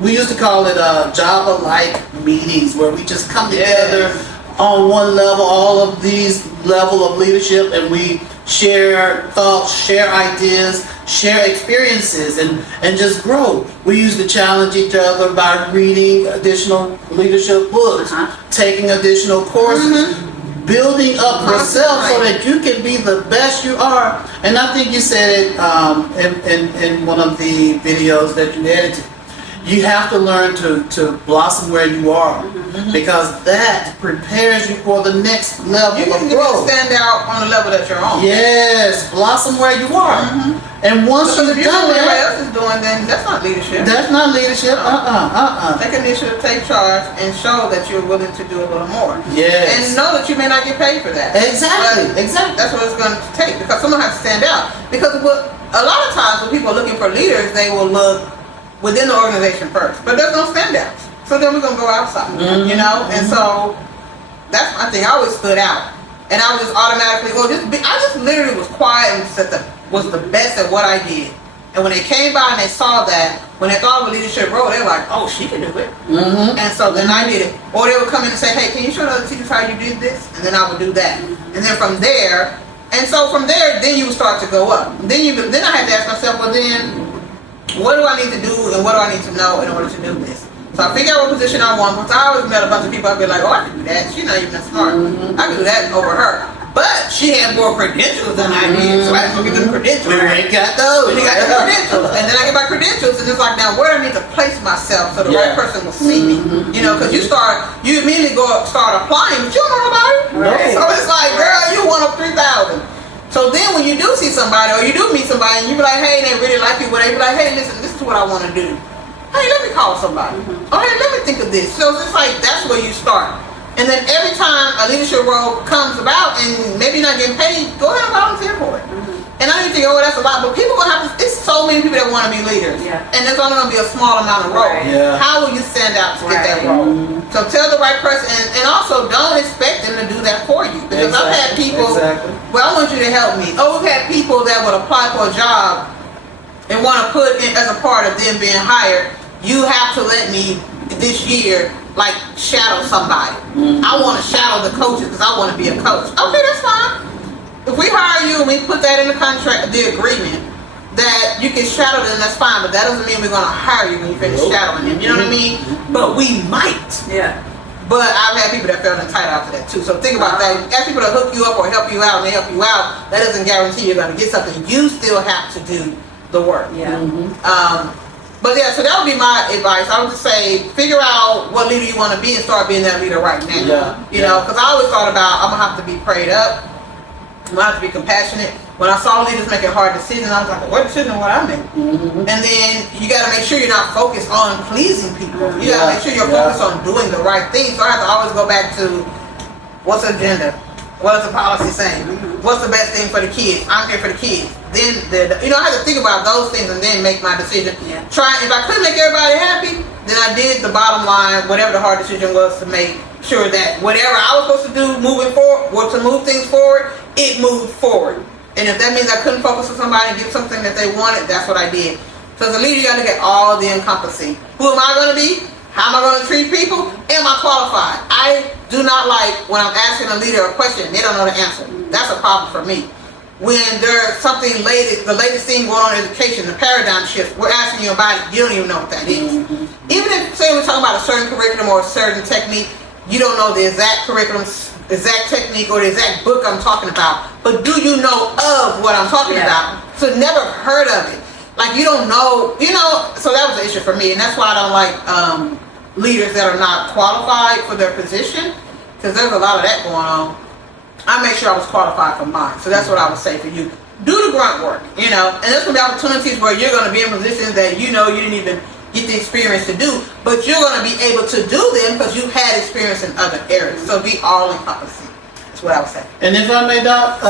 We used to call it Java-like meetings, where we just come together on one level, all of these level of leadership, and we share thoughts, share ideas, share experiences, and just grow. We used to challenge each other by reading additional leadership books, taking additional courses, building up yourself so that you can be the best you are. And I think you said it in one of the videos that you edited. You have to learn to blossom where you are, because that prepares you for the next level of growth. Stand out on the level that you're on. Yes, blossom where you are. And once you've done what everybody that, else is doing, then that's not leadership. that's not leadership. Take initiative, take charge, and show that you're willing to do a little more. Yes. And know that you may not get paid for that. Exactly. But that's what it's going to take, because someone has to stand out. Because a lot of times when people are looking for leaders, they will look within the organization first, but there's no standouts. So then we're gonna go outside, And so that's my thing. I always stood out, and I was just automatically I just literally was quiet and was the best at what I did. And when they came by and they saw that, when they thought of a leadership role, they were like, "Oh, she can do it." And so then I did it. Or they would come in and say, "Hey, can you show the other teachers how you did this?" And then I would do that. And then from there, then you would start to go up. Then I had to ask myself, well, then, what do I need to do and what do I need to know in order to do this? So I figured out what position I want, because I always met a bunch of people, I'd be like, oh, I can do that. She's not even that smart. I can do that over her. But she had more credentials than I did, so I had to get them credentials. We ain't got those. We got the credentials. And then I get my credentials, and it's like, now where do I need to place myself so the right person will see me? Because you immediately start applying, but you don't know nobody. Right. So it's like, girl, you one of 3,000. So then when you do see somebody, or you do meet somebody, and you be like, hey, they really like you, but they be like, hey, listen, this is what I want to do. Hey, let me call somebody. Oh, hey, let me think of this. So it's like, that's where you start. And then every time a leadership role comes about, and maybe not getting paid, go ahead and volunteer for it. And I didn't think, oh, that's a lot, but people are going to have to, it's so many people that want to be leaders. And there's only going to be a small amount of roles. How will you stand out to get that role? So tell the right person, and also don't expect them to do that for you. Because I've had people, well, I want you to help me. Oh, we've had people that would apply for a job and want to put in as a part of them being hired, you have to let me this year, like, shadow somebody. I want to shadow the coaches because I want to be a coach. Okay, that's fine. If we hire you and we put that in the contract, the agreement, that you can shadow them, that's fine, but that doesn't mean we're going to hire you when you finish shadowing them. You know what I mean? But we might. But I've had people that felt entitled after that too. So think about that. Ask people to hook you up or help you out, and they help you out. That doesn't guarantee you're going to get something. You still have to do the work. But yeah, so that would be my advice. I would just say, figure out what leader you want to be and start being that leader right now. You know, because I always thought about, I'm going to have to be prayed up. I'm going to have to be compassionate. When I saw leaders making hard decisions, I was like, what decision would I make? And then you got to make sure you're not focused on pleasing people. You got to make sure you're focused on doing the right thing. So I have to always go back to, what's the agenda? What is the policy saying? What's the best thing for the kids? I'm here for the kids. Then, I have to think about those things and then make my decision. Yeah. If I couldn't make everybody happy, then I did the bottom line, whatever the hard decision was, to make sure that whatever I was supposed to do moving forward, or to move things forward, it moved forward. And if that means I couldn't focus on somebody and give something that they wanted, that's what I did. So as a leader, you got to look at all the encompassing. Who am I going to be? How am I going to treat people? Am I qualified? I do not like when I'm asking a leader a question, they don't know the answer. That's a problem for me. When there's something the latest thing going on in education, the paradigm shift, we're asking you about it, you don't even know what that is. Even if, say, we're talking about a certain curriculum or a certain technique, you don't know the exact curriculum, exact technique, or the exact book I'm talking about. But do you know of what I'm talking about? So never heard of it. Like, you don't know, so that was the issue for me. And that's why I don't like leaders that are not qualified for their position, because there's a lot of that going on. I made sure I was qualified for mine. So that's what I would say for you. Do the grunt work, and there's going to be opportunities where you're going to be in positions that you didn't even get the experience to do, but you're going to be able to do them because you've had experience in other areas. So be all encompassing. That's what I would say. And if I may, Doc,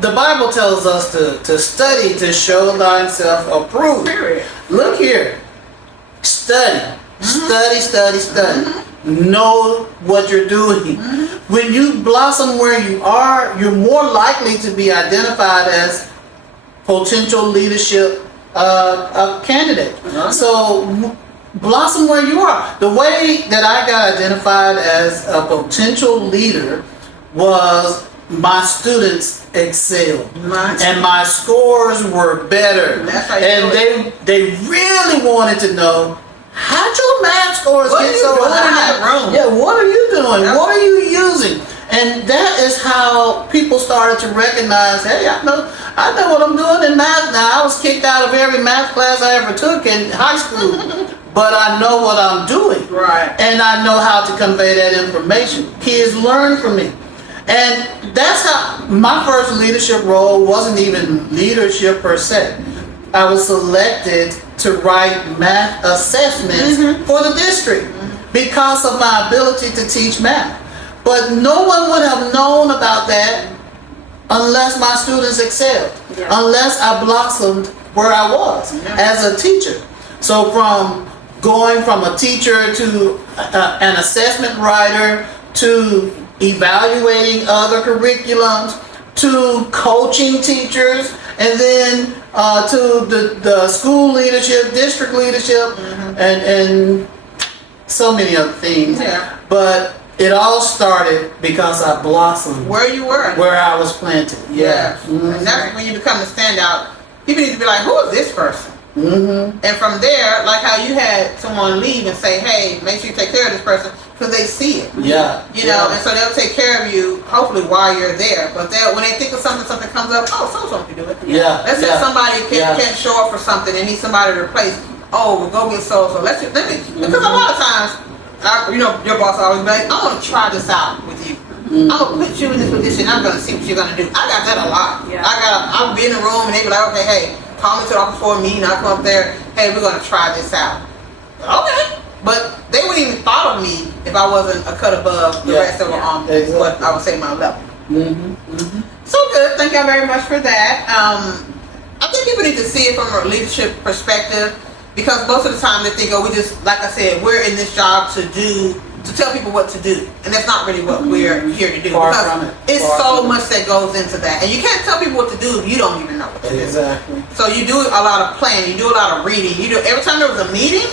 the Bible tells us to study to show thyself approved. Period. Look here. Study. Study. Know what you're doing. When you blossom where you are, you're more likely to be identified as potential leadership candidate. So blossom where you are. The way that I got identified as a potential leader was my students excelled, and my scores were better, and they really wanted to know, how'd your math scores get so high? Yeah, what are you doing? What are you using? And that is how people started to recognize, hey, I know what I'm doing in math now. I was kicked out of every math class I ever took in high school, but I know what I'm doing. Right. And I know how to convey that information. Kids learn from me. And that's how my first leadership role wasn't even leadership per se. I was selected to write math assessments for the district because of my ability to teach math. But no one would have known about that unless my students excelled, unless I blossomed where I was as a teacher. So from going from a teacher to an assessment writer, to evaluating other curriculums, to coaching teachers, and then to the school leadership, district leadership, and so many other things. Yeah. But it all started because I blossomed Where you were. where I was planted. Yeah. And that's when you become the standout. People need to be like, who is this person? And from there, like how you had someone leave and say, hey, make sure you take care of this person, because they see it. Yeah. And so they'll take care of you, hopefully, while you're there. But when they think of something comes up, so can do it. Yeah. Let's say somebody can't show up for something and need somebody to replace. Oh, we'll go get so. Let me, because a lot of times, your boss always be like, I want to try this out with you. I'm going to put you in this position. I'm going to see what you're going to do. I got that a lot. Yeah. I'll be in the room and they be like, okay, hey, call me to the office for a meeting. I'll come up there. Hey, we're going to try this out. Okay. But they wouldn't even thought of me if I wasn't a cut above the rest of them on what I would say my level. So good. Thank y'all very much for that. I think people need to see it from a leadership perspective, because most of the time they think, we just, like I said, we're in this job to tell people what to do, and that's not really what we're here to do. Far because from it. it's so much that goes into that, and you can't tell people what to do if you don't even know what to do. Exactly. So you do a lot of planning, you do a lot of reading. Every time there was a meeting,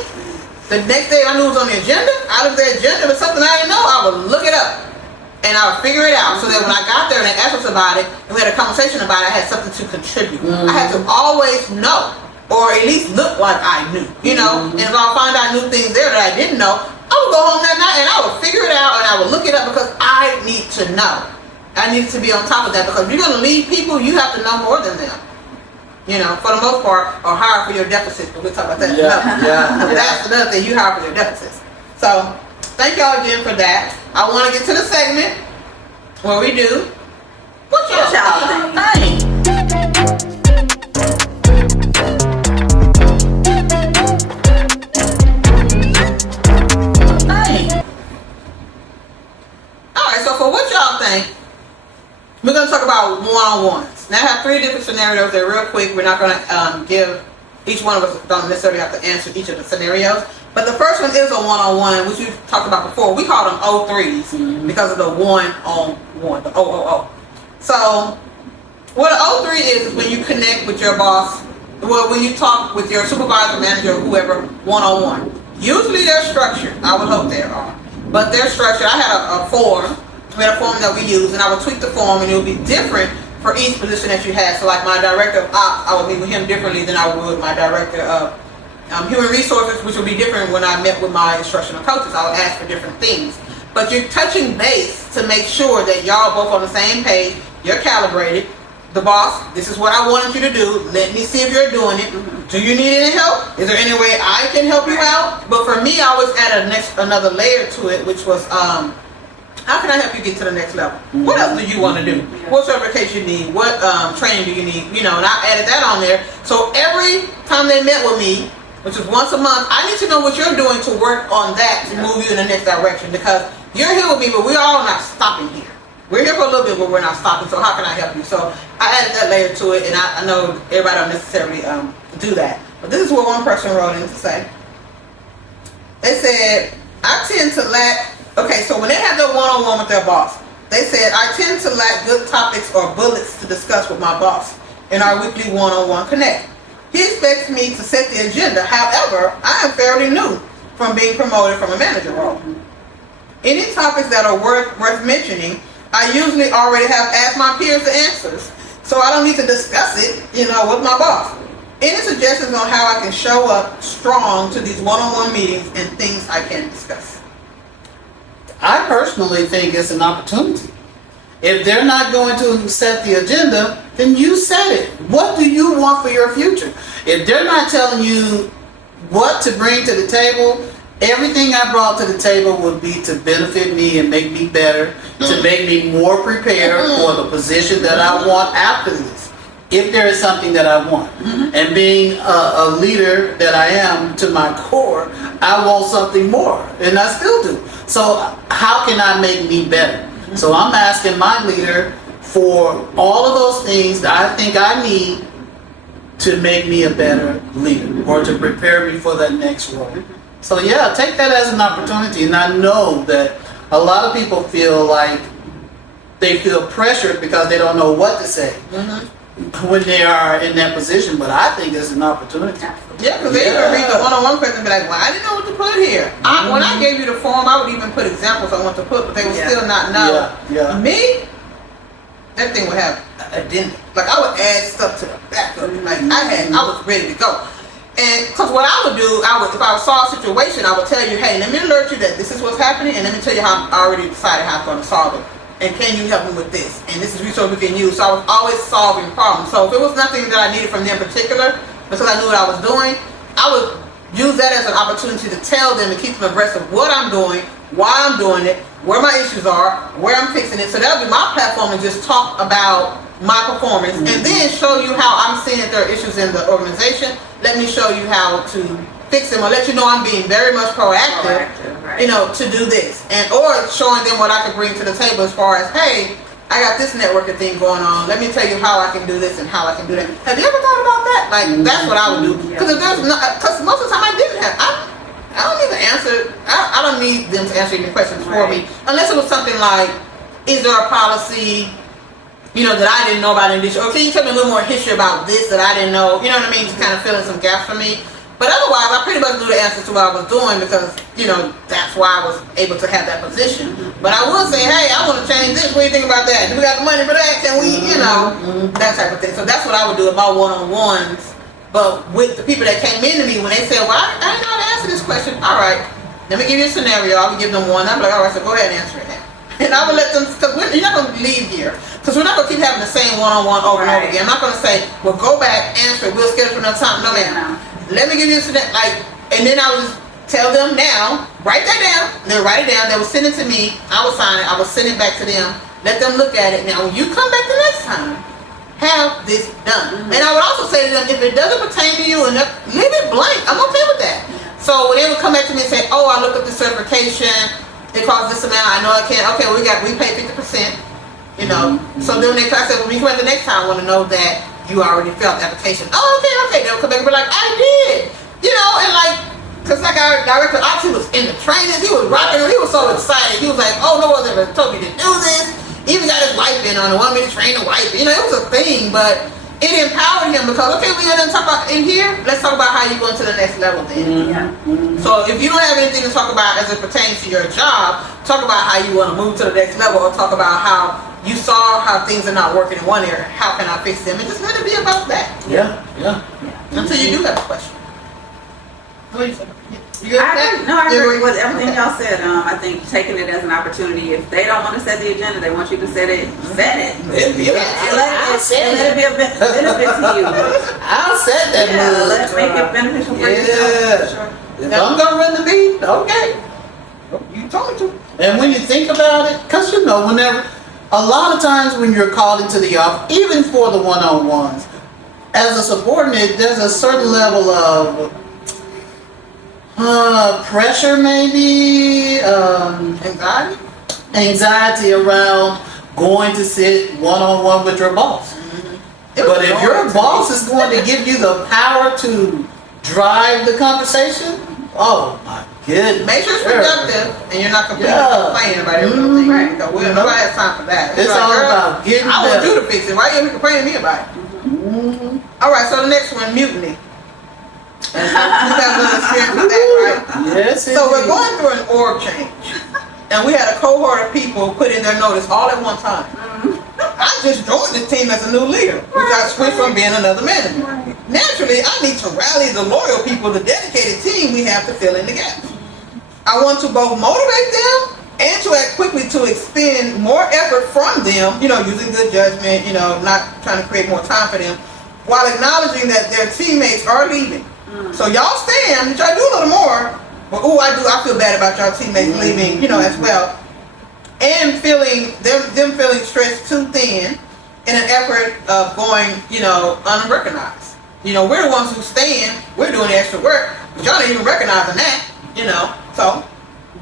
the next day I knew it was on the agenda. Out of the agenda, if it's something I didn't know, I would look it up and I would figure it out, so that when I got there and they asked us about it and we had a conversation about it, I had something to contribute. I had to always know, or at least look like I knew, And if I find out new things there that I didn't know, I would go home that night and I would figure it out and I would look it up, because I need to know. I need to be on top of that, because if you're going to lead people, you have to know more than them. For the most part, or hire for your deficits, but we'll talk about that. That's another thing, you hire for your deficits. So, thank y'all again for that. I want to get to the segment where we do what y'all think. Alright, so for what y'all think, one-on-ones. Now I have 3 different scenarios. They're real quick. We're not going to give, each one of us don't necessarily have to answer each of the scenarios. But the first one is a one-on-one, which we've talked about before. We call them O3s because of the one-on-one, the O. So what an O3 is when you connect with your boss, well, when you talk with your supervisor, manager, or whoever, one-on-one. Usually they're structured. I would hope they are. But they're structured. I had a form. We had a form that we use, and I would tweak the form, and it would be different for each position that you had. So like my director of ops, I would meet with him differently than I would my director of human resources, which would be different when I met with my instructional coaches. I would ask for different things. But you're touching base to make sure that y'all both on the same page, you're calibrated. The boss, this is what I wanted you to do. Let me see if you're doing it. Do you need any help? Is there any way I can help you out? But for me, I always added another layer to it, which was, how can I help you get to the next level? What else do you want to do? What certification you need? What training do you need? You know, and I added that on there. So every time they met with me, which is once a month, I need to know what you're doing to work on that to move you in the next direction. Because you're here with me, but we're all not stopping here. We're here for a little bit, but we're not stopping. So how can I help you? So I added that layer to it, and I know everybody don't necessarily do that. But this is what one person wrote in to say. They said, I tend to lack. Okay, so when they have their one-on-one with their boss, they said, I tend to lack good topics or bullets to discuss with my boss in our weekly one-on-one connect. He expects me to set the agenda. However, I am fairly new from being promoted from a manager role. Any topics that are worth mentioning, I usually already have asked my peers the answers, so I don't need to discuss it, with my boss. Any suggestions on how I can show up strong to these one-on-one meetings and things I can discuss? I personally think it's an opportunity. If they're not going to set the agenda, then you set it. What do you want for your future? If they're not telling you what to bring to the table, everything I brought to the table would be to benefit me and make me better, to make me more prepared for the position that I want after this, if there is something that I want. And being a leader that I am to my core, I want something more, and I still do. So how can I make me better? So I'm asking my leader for all of those things that I think I need to make me a better leader or to prepare me for that next role. So yeah, take that as an opportunity. And I know that a lot of people feel like they feel pressured because they don't know what to say when they are in that position. But I think it's an opportunity. Yeah, because they even read the one-on-one question and be like, well, I didn't know what to put here. When I gave you the form, I would even put examples I want to put, but they would still not know. Me, that thing would have an addendum. Like, I would add stuff to the back of it. Like, I was ready to go. And because what I would do, if I saw a situation, I would tell you, hey, let me alert you that this is what's happening, and let me tell you how I already decided how I'm going to solve it. And can you help me with this? And this is resource we can use. So I was always solving problems. So if it was nothing that I needed from them in particular, because I knew what I was doing, I would use that as an opportunity to tell them and keep them abreast of what I'm doing, why I'm doing it, where my issues are, where I'm fixing it. So that would be my platform to just talk about my performance and then show you how I'm seeing that there are issues in the organization. Let me show you how to fix them, or let you know I'm being very much proactive, to do this. Or showing them what I can bring to the table as far as, hey, I got this networking thing going on. Let me tell you how I can do this and how I can do that. Have you ever thought about that? Like, that's what I would do. Because because most of the time I didn't have, I don't even answer, I don't need them to answer any questions for me. Unless it was something like, is there a policy, that I didn't know about in this? Or can you tell me a little more history about this that I didn't know? You know what I mean? To kind of fill in some gaps for me. But otherwise, I pretty much knew the answers to what I was doing because, that's why I was able to have that position. But I would say, hey, I want to change this. What do you think about that? Do we got the money for that? Can we, that type of thing. So that's what I would do with my one-on-ones. But with the people that came into me, when they said, well, I didn't know how to answer this question. All right, let me give you a scenario. I would give them one. I'm like, all right, so go ahead and answer it now. And I would let them, because you're not going to leave here. Because we're not going to keep having the same one-on-one over and over again. I'm not going to say, well, go back, answer it. We'll schedule for another time. No, ma'am. Let me give you a scenario. And then I would just tell them now, write that down. They'll write it down. They will send it to me. I will sign it. I will send it back to them. Let them look at it. Now, when you come back the next time, have this done. And I would also say to them, if it doesn't pertain to you, leave it blank. I'm okay with that. So when they would come back to me and say, oh, I looked up the certification. It costs this amount. I know I can't. Okay, we pay 50%. You know, so then they I said, when we come back the next time, I want to know that you already felt the application. Oh, okay. They'll come back and be like, I did. You know, and like, because like our director Ox, he was in the trainings, he was rocking them, he was so excited. He was like, oh, no one's ever told me to do this. He even got his wife in on it, wanted me to train the wife. You know, it was a thing, but it empowered him because, okay, we didn't talk about in here, let's talk about how you go into the next level then. So if you don't have anything to talk about as it pertains to your job, talk about how you want to move to the next level, or talk about how you saw how things are not working in one area, how can I fix them? And just let it be about that. Yeah. Until you do have a question. What do you say? You good with that? I agree with everything y'all said. I think taking it as an opportunity. If they don't want to set the agenda, they want you to set it. Set it. Yeah. And let it be a benefit to you. I'll set that. Let's make it beneficial for yourself. Sure. If I'm gonna run the beat, okay. You told me to. And when you think about it, because you know, whenever, a lot of times when you're called into the office, even for the one-on-ones, as a subordinate, there's a certain level of pressure, maybe, anxiety around going to sit one-on-one with your boss. But if your boss is going to give you the power to drive the conversation, oh my goodness. Make sure it's productive and you're not completely complaining about every little thing. Right? Because nobody has time for that. It's all about getting I want better. you to fix it. Why are you complaining to me about it? All right, so the next one, mutiny. You have a little experience with that, right? Yes, So we're going through an org change. And we had a cohort of people put in their notice all at one time. I just joined the team as a new leader. We got switched from being another manager. Naturally, I need to rally the loyal people, the dedicated team we have to fill in the gaps. I want to both motivate them and to act quickly to expend more effort from them, you know, using good judgment, you know, not trying to create more time for them, while acknowledging that their teammates are leaving. So y'all stand, try to do a little more, but I feel bad about y'all teammates leaving, you know, as well. And feeling them feeling stretched too thin in an effort of going, you know, unrecognized. You know, we're the ones who stand, we're doing the extra work, but y'all ain't even recognizing that, you know. So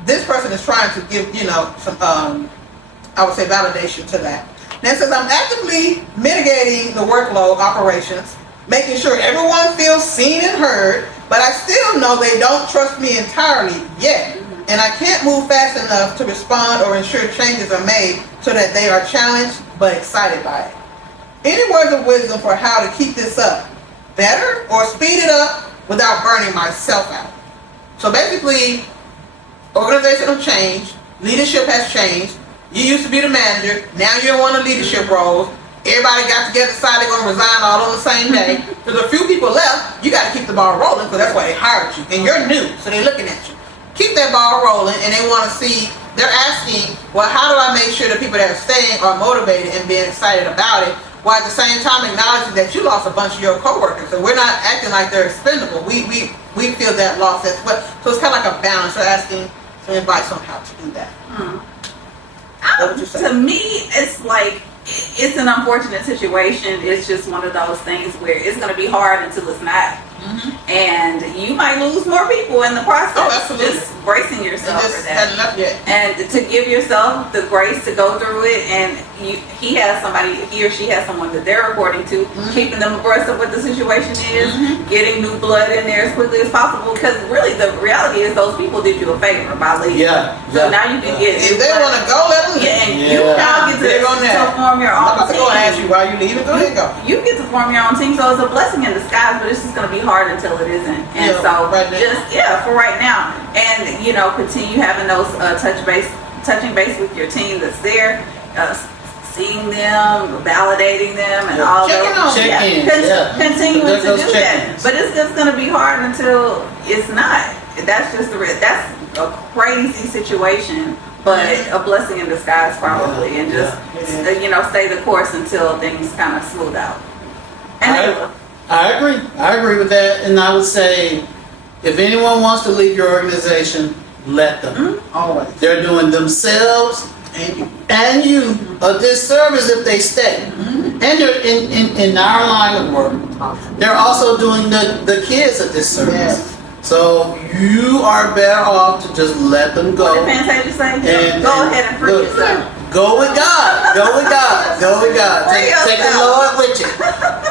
this person is trying to give, you know, some I would say validation to that. Now it says I'm actively mitigating the workload operations, making sure everyone feels seen and heard, but I still know they don't trust me entirely yet. And I can't move fast enough to respond or ensure changes are made so that they are challenged but excited by it. Any words of wisdom for how to keep this up better or speed it up without burning myself out? So basically, organizational change, leadership has changed. You used to be the manager, now you're in one of the leadership roles. Everybody got together, decided they're going to resign all on the same day. There's a few people left, you got to keep the ball rolling because that's why they hired you. And you're new, so they're looking at you. Keep that ball rolling, and they want to see, they're asking, well, how do I make sure the people that are staying are motivated and being excited about it, while at the same time acknowledging that you lost a bunch of your coworkers. So we're not acting like they're expendable. We feel that loss as well. So it's kind of like a balance. They're asking some advice on how to do that. What would you say? To me, it's like, it's an unfortunate situation. It's just one of those things where it's going to be hard until it's not. And you might lose more people in the process. Oh, absolutely. Just bracing yourself It just for that. hadn't left yet. And to give yourself the grace to go through it, and he or she has someone that they're reporting to, keeping them abreast of what the situation is, getting new blood in there as quickly as possible, because really the reality is those people did you a favor by leaving. So now you can get If they want to go, let them. and you now get to form your own I'm about to team. go and ask you why you leaving. Go ahead and go. You get to form your own team, so it's a blessing in disguise, but it's just going to be hard until it isn't. And so right now. for right now, and you know, continue having those touching base with your team that's there, seeing them, validating them, and all those. Continuing to do that, but it's just going to be hard until it's not. That's just that's a crazy situation. But a blessing in disguise, probably, and just you know, stay the course until things kind of smooth out. And I agree with that, and I would say, if anyone wants to leave your organization, let them. Always. They're doing themselves and you a disservice if they stay. And they're in our line of work, they're also doing the kids a disservice. So you are better off to just let them go. What did Fantasia say? And go ahead and free yourself. Go with God. Go with God. Go with God. Take the Lord with you.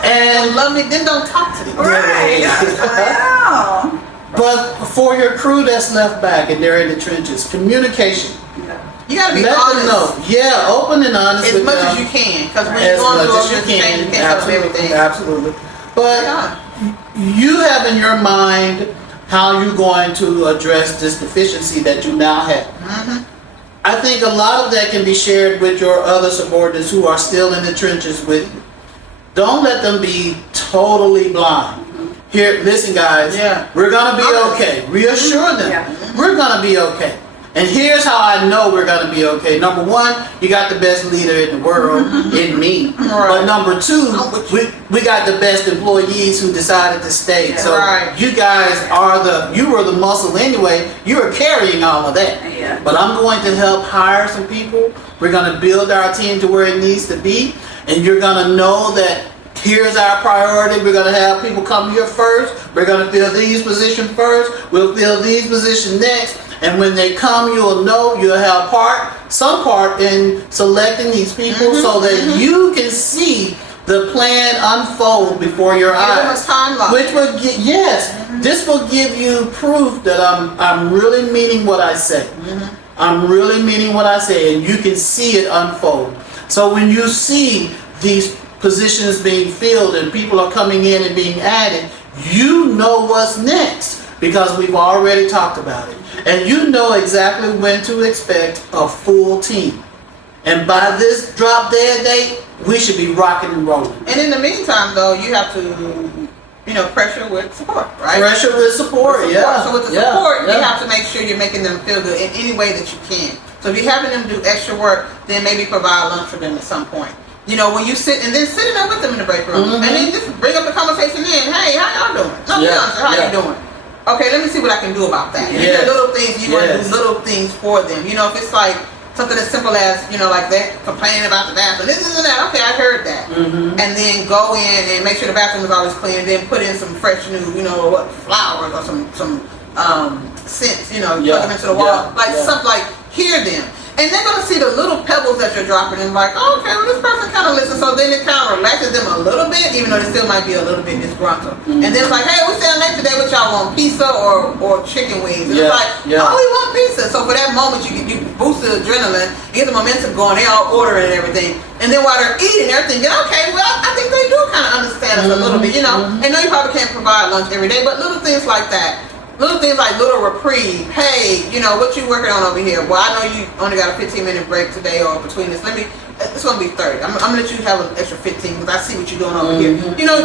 And love me, then don't talk to me. Right. Wow. But for your crew that's left back and they're in the trenches, communication. You gotta be Let honest. them know. Yeah, open and honest As with much them. as you can. Because when As you're going much through as you organization, you can. can't cover Absolutely. everything. Absolutely. But Yeah. you have in your mind how you're going to address this deficiency that you now have. Mm-hmm. I think a lot of that can be shared with your other subordinates who are still in the trenches with you. Don't let them be totally blind. Here, listen guys, Yeah. we're going to be okay. Reassure them. Yeah. We're going to be okay. And here's how I know we're going to be okay. Number one, you got the best leader in the world in me. But number two, we got the best employees who decided to stay. Yeah. So Right. you guys you were the muscle anyway. You were carrying all of that. Yeah. But I'm going to help hire some people. We're going to build our team to where it needs to be. And you're going to know that here's our priority. We're going to have people come here first. We're going to fill these positions first. We'll fill these positions next. And when they come, you'll know you'll have some part in selecting these people so that you can see the plan unfold before your Give them a eyes. timeline. Which will this will give you proof that I'm really meaning what I say. I'm really meaning what I say, and you can see it unfold. So when you see these positions being filled and people are coming in and being added, you know what's next because we've already talked about it. And you know exactly when to expect a full team. And by this drop dead date, we should be rocking and rolling. And in the meantime, though, you have to, pressure with support, right? Pressure with support, yeah. So with the Yeah, support, yeah. you have to make sure you're making them feel good in any way that you can. So if you're having them do extra work, then maybe provide lunch for them at some point. When you sit and then sitting there with them in the break room, and then just bring up the conversation in. Hey, how y'all doing? No, be honest, how you doing? Okay, let me see what I can do about that. Yes. Little things you want to Yes. do, little things for them. If it's like something as simple as like they're complaining about the bathroom, this and that. Okay, I heard that, and then go in and make sure the bathroom is always clean. And then put in some fresh new, flowers or some scents. Plug them into the wall, something like hear them. And they're going to see the little pebbles that you're dropping and like, oh, okay, well, this person kind of listens. So then it kind of relaxes them a little bit, even though they still might be a little bit disgruntled. And then it's like, hey, we're staying late today. What y'all want, pizza or chicken wings? And it's like, oh, we want pizza. So for that moment, you boost the adrenaline, get the momentum going. They all ordering and everything. And then while they're eating, they're thinking, okay, well, I think they do kind of understand us a little bit, And I know you probably can't provide lunch every day, but little things like that. Little things like little reprieve. Hey, what you working on over here? Well, I know you only got a 15-minute break today or between this. It's going to be 30. I'm going to let you have an extra 15 because I see what you're doing over here.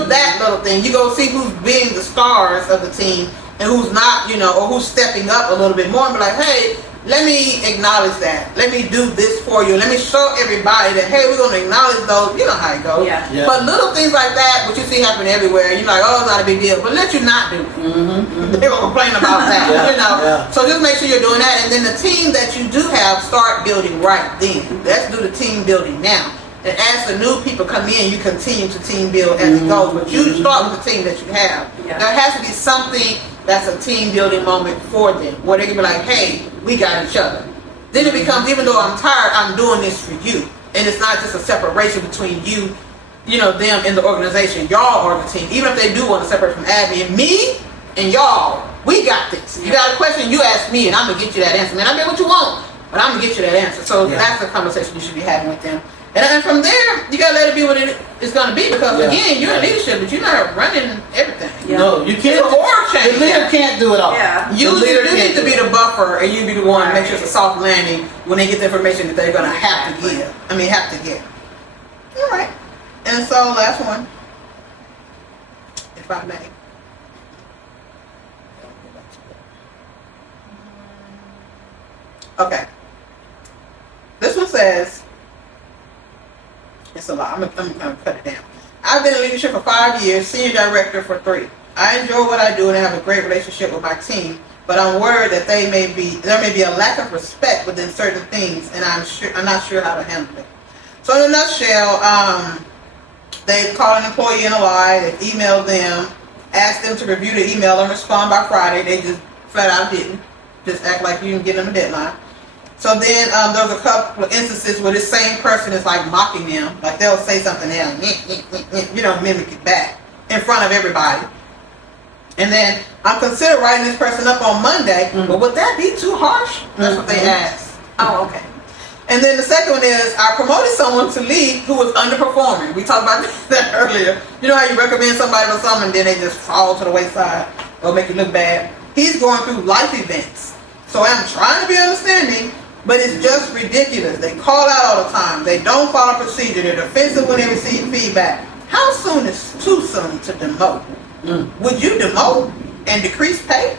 That little thing. You go see who's being the stars of the team and who's not, or who's stepping up a little bit more and be like, hey, let me acknowledge that. Let me do this for you. Let me show everybody that, hey, we're going to acknowledge those. You know how it goes. Yeah. But little things like that, which you see happen everywhere, you're like, oh, it's not a big deal. But let you not do it. They're going to complain about that. So just make sure you're doing that. And then the team that you do have, start building right then. Let's do the team building now. And as the new people come in, you continue to team build as it goes. But you start with the team that you have. Yeah. There has to be something that's a team building moment for them, where they can be like, hey, we got each other. Then it becomes, even though I'm tired, I'm doing this for you. And it's not just a separation between you, them and the organization. Y'all are the team. Even if they do want to separate from admin, me and y'all, we got this. You got a question, you ask me, and I'm going to get you that answer. Man, I get what you want, but I'm going to get you that answer. So that's the conversation you should be having with them. And from there, you got to let it be what it's going to be. Because, again, you're in leadership, but you're not running everything. Yeah. No, you can't. It's a org change. The leader can't do it all. Yeah. You need to be the buffer, and you be the one to make sure it's a Right. soft landing when they get the information that they're going to have to give. Have to get. All right. And so, last one, if I may. Okay. This one says, it's a lot. I'm going to cut it down. I've been in leadership for 5 years, senior director for 3. I enjoy what I do and I have a great relationship with my team, but I'm worried that there may be a lack of respect within certain things, and I'm not sure how to handle it. So in a nutshell, they've called an employee in a lie, they've emailed them, asked them to review the email and respond by Friday. They just flat out didn't. Just act like you didn't give them a deadline. So then there's a couple of instances where this same person is like mocking them. Like they'll say something else, mimic it back in front of everybody. And then I'm considering writing this person up on Monday, but would that be too harsh? That's what they asked. Oh, okay. And then the second one is I promoted someone to lead who was underperforming. We talked about that earlier. You know how you recommend somebody for something and then they just fall to the wayside or make you look bad? He's going through life events. So I'm trying to be understanding, but it's just ridiculous. They call out all the time. They don't follow procedure. They're defensive when they receive feedback. How soon is too soon to demote? Would you demote and decrease pay?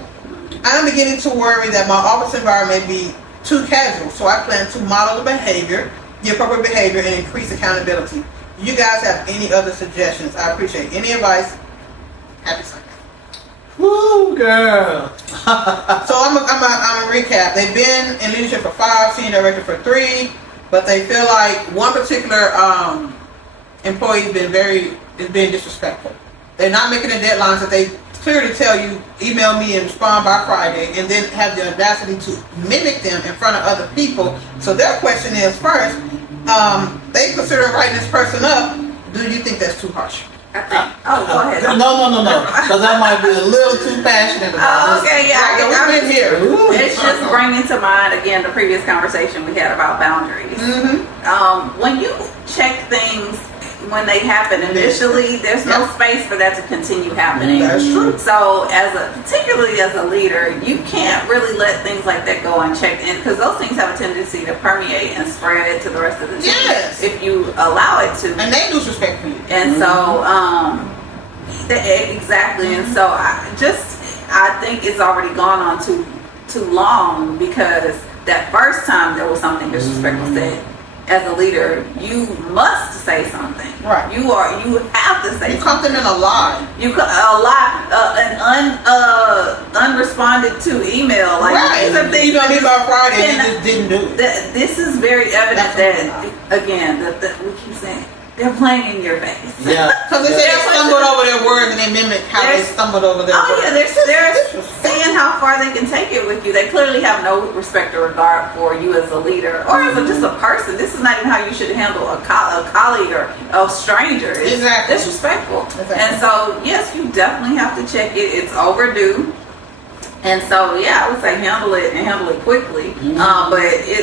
I'm beginning to worry that my office environment may be too casual, so I plan to model the appropriate behavior, and increase accountability. Do you guys have any other suggestions? I appreciate any advice. Happy Sunday. Woo, girl. So I'm a recap. They've been in leadership for 5, senior director for 3, but they feel like one particular employee is being disrespectful. They're not making the deadlines that they clearly tell you, email me and respond by Friday, and then have the audacity to mimic them in front of other people. So their question is, first, they consider writing this person up. Do you think that's too harsh? I think. Go ahead. No. Because I might be a little too passionate about this. Okay, yeah. We've been here. It's just bringing to mind, again, the previous conversation we had about boundaries. When you check things when they happen initially, there's no space for that to continue happening. That's true. So, particularly as a leader, you can't really let things like that go unchecked in, because those things have a tendency to permeate and spread to the rest of the team if you allow it to. And they lose respect for you. And so, exactly. And so, I think it's already gone on too long, because that first time there was something disrespectful said. As a leader, you must say something. Right. You have to say something. You caught them in a lie. An unresponded to email. Like, right. These are things you me by Friday and you just didn't do it. This is very evident that we keep saying they're playing in your face. Yeah. Because they stumbled over their words and they mimic how they stumbled over their words. Oh yeah, they're seeing how far they can take it with you. They clearly have no respect or regard for you as a leader or as just a person. This is not even how you should handle a colleague or a stranger. It's disrespectful. Exactly. And so yes, you definitely have to check it. It's overdue. And so, I would say handle it quickly. But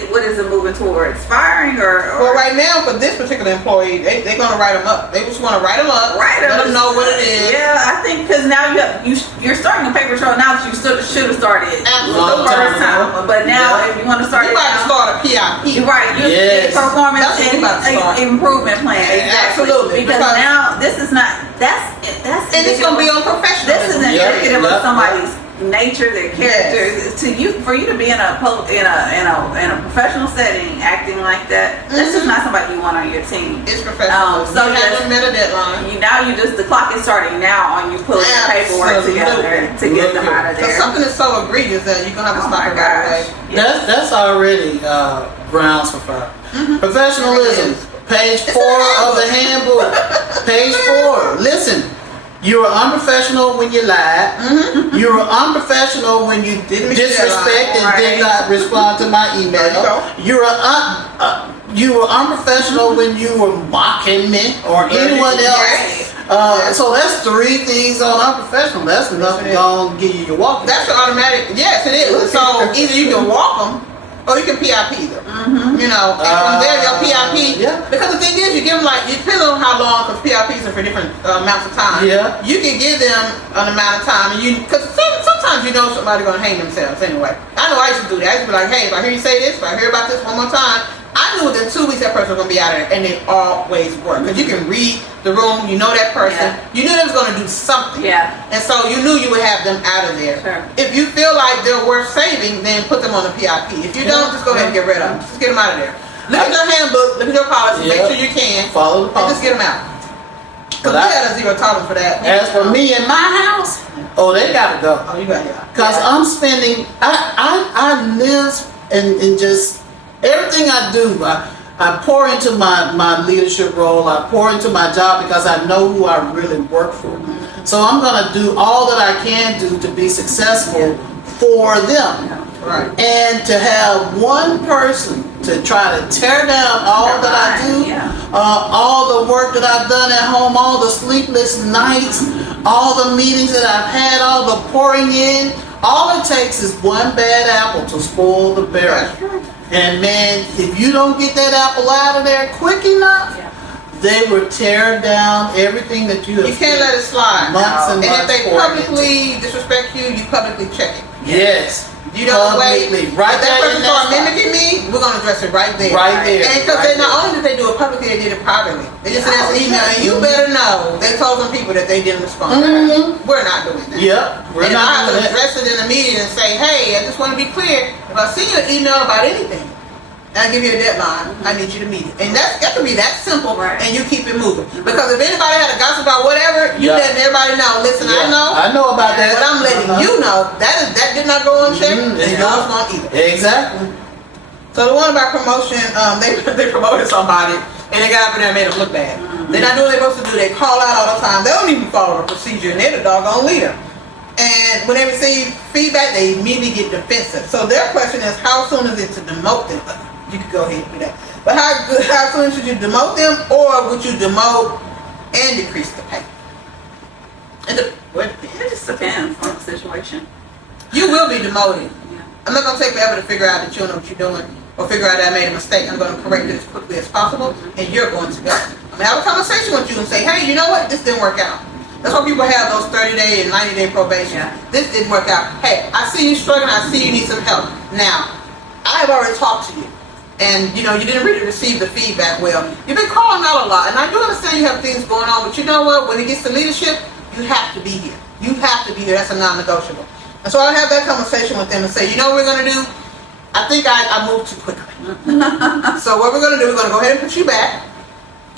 what is it moving towards? Firing or? Well, right now for this particular employee, they're going to write them up. They just want to write them up. Let them know what it is. Yeah, I think because now you're starting a paper trail now that you should have started the first time. But now if you want to start, you about to start a PIP. Right. Performance and improvement plan. Exactly. Absolutely. Because now this is not that's and it's going to be on professional. This is indicative of somebody's nature, their character. For you to be in a professional setting acting like that, that's just not somebody you want on your team. It's professional. So you haven't met a deadline. The clock is starting now on you pulling the paperwork together to get them out of there. Because something is so egregious that you're gonna have to stop it right away. Yes. That's already grounds for fire. Professionalism, page 4 of the handbook. Page 4. Listen. You were unprofessional when you lied. You were unprofessional when you disrespect and did not respond to my email. You were unprofessional when you were mocking me or anyone else. So that's 3 things on unprofessional. That's enough to go and give you your walk. That's an automatic. Yes, it is. So either you can walk them or you can PIP them. And from there they'll PIP. Because the thing is, you give them it depends on how long, because PIPs are for different amounts of time. You can give them an amount of time, and because sometimes somebody's gonna hang themselves anyway. I know I used to do that. I used to be like, hey, if I hear you say this, if I hear about this one more time, I knew within 2 weeks that person was going to be out of there, and they always work. Because you can read the room, you know that person, you knew they was going to do something. And so you knew you would have them out of there. If you feel like they're worth saving, then put them on the PIP. If you don't, just go ahead and get rid of them. Just get them out of there. Look at your handbook, look at your policy, make sure you can. Follow the policy. And just get them out. Because we had a zero tolerance for that. As for me and my house, they got to go. Oh, you got to go. Because I'm spending, I live and just, everything I do, I pour into my leadership role. I pour into my job because I know who I really work for. So I'm going to do all that I can do to be successful for them. Right. And to have one person to try to tear down all that I do, all the work that I've done at home, all the sleepless nights, all the meetings that I've had, all the pouring in, all it takes is one bad apple to spoil the berry. And man, if you don't get that apple out of there quick enough, they will tear down everything that you have. You can't let it slide. Months and if months they publicly disrespect you, you publicly check it. Yes. You don't wait. Right if that person start mimicking me, we're gonna address it right there. Right there. And because they not only did they do it publicly, they did it privately. They just sent us an email, and you better know they told some people that they didn't respond. We're not doing that. Yep. And I have to address it in a meeting and say, hey, I just want to be clear. If I send you an email about anything, and I give you a deadline, I need you to meet it. And that can be that simple, and you keep it moving. Because if anybody had a gossip about whatever, you letting everybody know, listen, I know about that. But I'm letting you know that did not go unchecked, and yours won't either. Exactly. So the one about promotion, they promoted somebody, and they got up in there and made them look bad. They're not doing what they're supposed to do. They call out all the time. They don't even follow the procedure, and they're the doggone leader. And when they receive feedback, they immediately get defensive. So their question is, how soon is it to demote them? You could go ahead and do that. But how soon should you demote them, or would you demote and decrease the pay? It just depends on the situation. You will be demoted. I'm not going to take forever to figure out that you don't know what you're doing, or figure out that I made a mistake. I'm going to correct it as quickly as possible, and you're going to go. I'm going to have a conversation with you and say, hey, you know what? This didn't work out. That's why people have those 30-day and 90-day probation. This didn't work out. Hey, I see you struggling. I see you need some help. Now, I have already talked to you. And you didn't really receive the feedback well. You've been calling out a lot, and I do understand you have things going on, but you know what? When it gets to leadership, you have to be here. You have to be here. That's a non-negotiable. And so I'll have that conversation with them and say, you know what we're going to do? I think I moved too quickly. So what we're going to do, we're going to go ahead and put you back.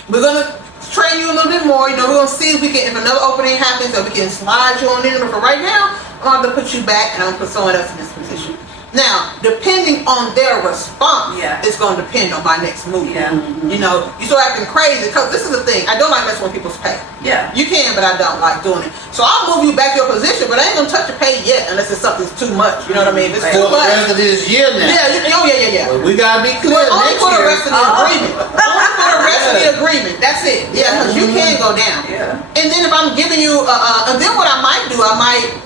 We're going to train you a little bit more. We're going to see if we can, if another opening happens, so we can slide you on in. But for right now, I'm going to put you back, and I'm going to put someone else in this position. Now, depending on their response, it's going to depend on my next move. You start acting crazy, because this is the thing. I don't like messing with people's pay. You can, but I don't like doing it. So I'll move you back to your position, but I ain't going to touch your pay yet unless it's something's too much. You know what I mean? If it's too much. For the rest of this year now. Yeah. Well, we got to be clear. Only for the rest of the agreement. Only for the rest of the agreement. That's it. Because you can go down. And then if I'm giving you, and then what I might do,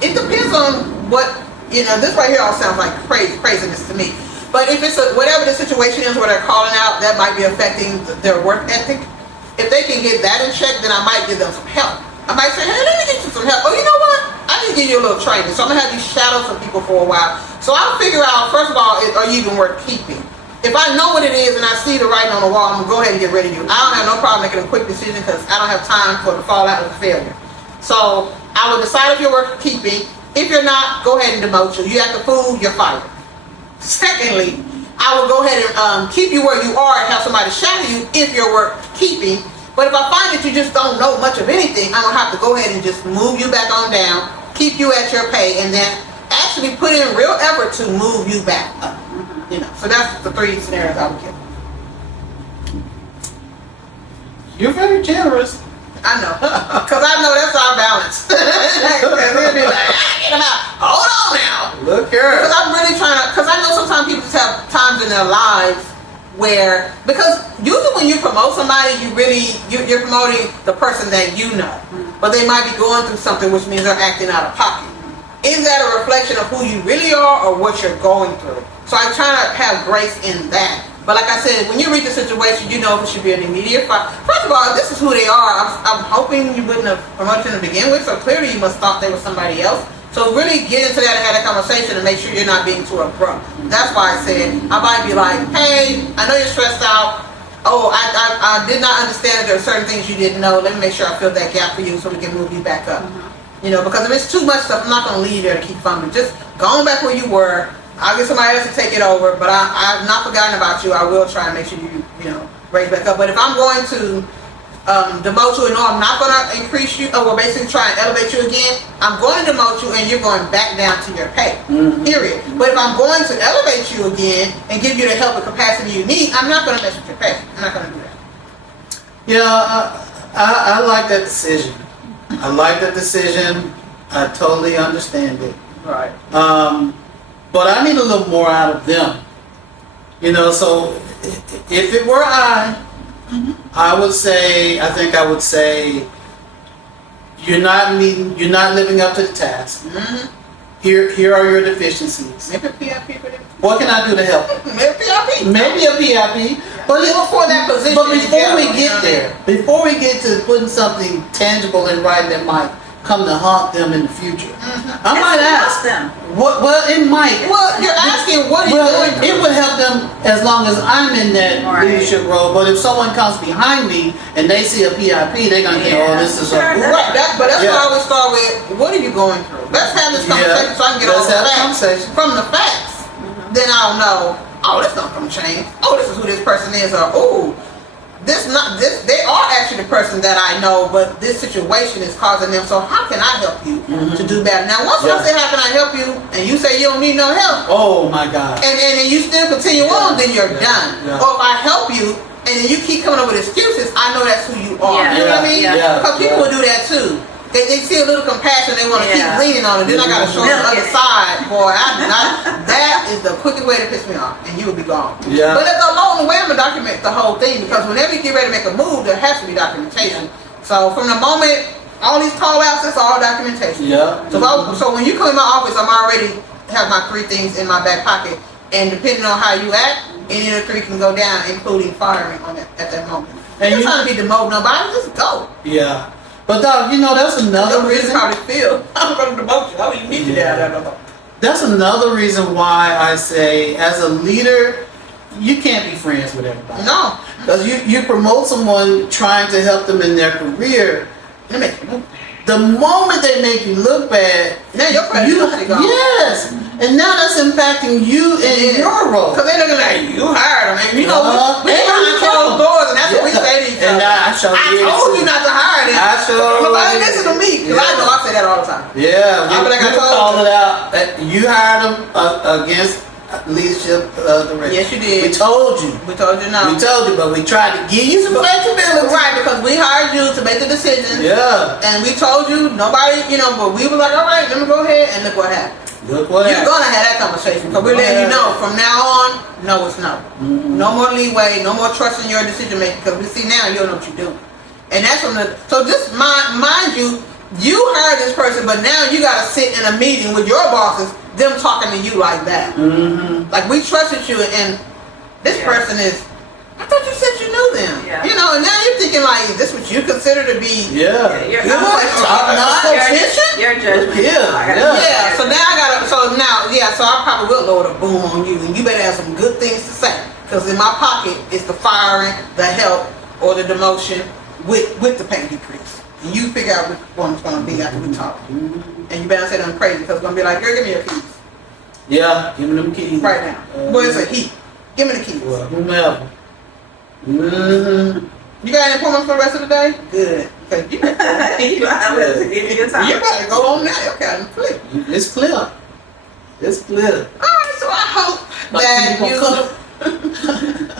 it depends on what, this right here all sounds like craziness to me. But if it's whatever the situation is where they're calling out, that might be affecting their work ethic. If they can get that in check, then I might give them some help. I might say, hey, let me get you some help. Oh, you know what? I need to give you a little training. So I'm going to have you shadow some people for a while. So I'll figure out, first of all, are you even worth keeping? If I know what it is and I see the writing on the wall, I'm going to go ahead and get rid of you. I don't have no problem making a quick decision, because I don't have time for the fallout of the failure. So I will decide if you're worth keeping. If you're not, go ahead and demote you. You act a fool, you're fired. Secondly, I will go ahead and keep you where you are and have somebody shadow you if you're worth keeping. But if I find that you just don't know much of anything, I'm going to have to go ahead and just move you back on down, keep you at your pay, and then actually put in real effort to move you back up. So that's the 3 scenarios I would give. You're very generous. I know, because I know that's our balance. They'll be like, get them out. Hold on now. Look here. Because I'm really trying to, because I know sometimes people just have times in their lives where, because usually when you promote somebody, you're promoting the person that you know. But they might be going through something, which means they're acting out of pocket. Is that a reflection of who you really are or what you're going through? So I try to have grace in that. But like I said, when you read the situation, you know if it should be an immediate fire. First of all, if this is who they are, I'm hoping you wouldn't have promoted them to begin with, so clearly you must thought they were somebody else. So really get into that and have that conversation and make sure you're not being too abrupt. That's why I said, I might be like, hey, I know you're stressed out. Oh, I did not understand that there are certain things you didn't know. Let me make sure I fill that gap for you so we can move you back up. Because if it's too much stuff, I'm not going to leave you there to keep fumbling. Just go on back where you were. I'll get somebody else to take it over, but I've not forgotten about you. I will try and make sure you raise back up. But if I'm going to demote you, and no, I'm not going to increase you, or basically try and elevate you again, I'm going to demote you, and you're going back down to your pay. Period. But if I'm going to elevate you again and give you the help and capacity you need, I'm not going to mess with your pay. I'm not going to do that. I like that decision. I like that decision. I totally understand it. Right. but I need a little more out of them. You know, so if it were I would say, you're not living up to the task. Here are your deficiencies. Maybe a PIP for them. What can I do to help? Maybe a PIP. But before that position. But before we get there, before we get to putting something tangible in writing that might come to haunt them in the future, I might ask them. What? Well, it might. Well, you're asking what are you doing? It would help them as long as I'm in that leadership role. But if someone comes behind me and they see a PIP, they're gonna think, "Oh, this is a." Right. But that's why I always start with, "What are you going through?" Let's have this conversation so I can get all the facts. From the facts, then I'll know. Oh, this not gonna change. Oh, this is who this person is. Or oh, this. They are actually the person that I know, but this situation is causing them. So how can I help you to do better? Now, once I say how can I help you, and you say you don't need no help, oh my God, and you still continue on, then you're done. Or if I help you and then you keep coming up with excuses, I know that's who you are. You know what I mean? Because people will do that too. They see a little compassion, they want to keep leaning on it. Then I got to show them the other side. Boy, that is the quickest way to piss me off, and you will be gone. Yeah. But along the way, I'm going to document the whole thing, because whenever you get ready to make a move, there has to be documentation. So from the moment, all these call outs, that's all documentation. Yeah. So when you come in my office, I'm already have my 3 things in my back pocket, and depending on how you act, any of the 3 can go down, including firing on it at that moment. And you're trying to be demoted nobody, just go. Yeah. But dog, you know, that's another reason. How they feel. I'm going to demote you. I don't even need you down. That's another reason why I say, as a leader, you can't be friends with everybody. No. Because you promote someone trying to help them in their career. The moment they make you look bad, now your credibility gone. Yes. And now that's impacting you in your role. Because they're looking like, you hired them. And you know, we behind closed doors, and that's what we say to each other. I told you not to hire them. Nobody listen to me. Because I know I say that all the time. Yeah. I call it out. You hired them against Leadership-DoctoredUp. Yes, you did. We told you. We told you no. We told you, but we tried to give you some flexibility. Right, because we hired you to make the decision. Yeah. And we told you, nobody, but we were like, all right, let me go ahead, and look what happened. You're going to have that conversation, because we're letting you know from now on, no, it's no. No more leeway, no more trust in your decision making, because we see now you don't know what you're doing. And that's from so just mind you, you hired this person, but now you got to sit in a meeting with your bosses, them talking to you like that. Like, we trusted you, and this person is, I thought you said you knew them. And now you're thinking like, is this what you consider to be your judgment. So now so I probably will lower the boom on you, and you better have some good things to say, because in my pocket is the firing, the help, or the demotion with the pay decrease. And you figure out which one it's going to be after we talk. And you better say them crazy, because it's going to be like, girl, give me your keys. Yeah, give me them keys. Right now. Well, it's a heat. Give me the keys. Well, whomever. You got any appointments for the rest of the day? Good. Okay. You better go on now. Okay, clear. It's clear. It's clear. Alright, so I hope that you...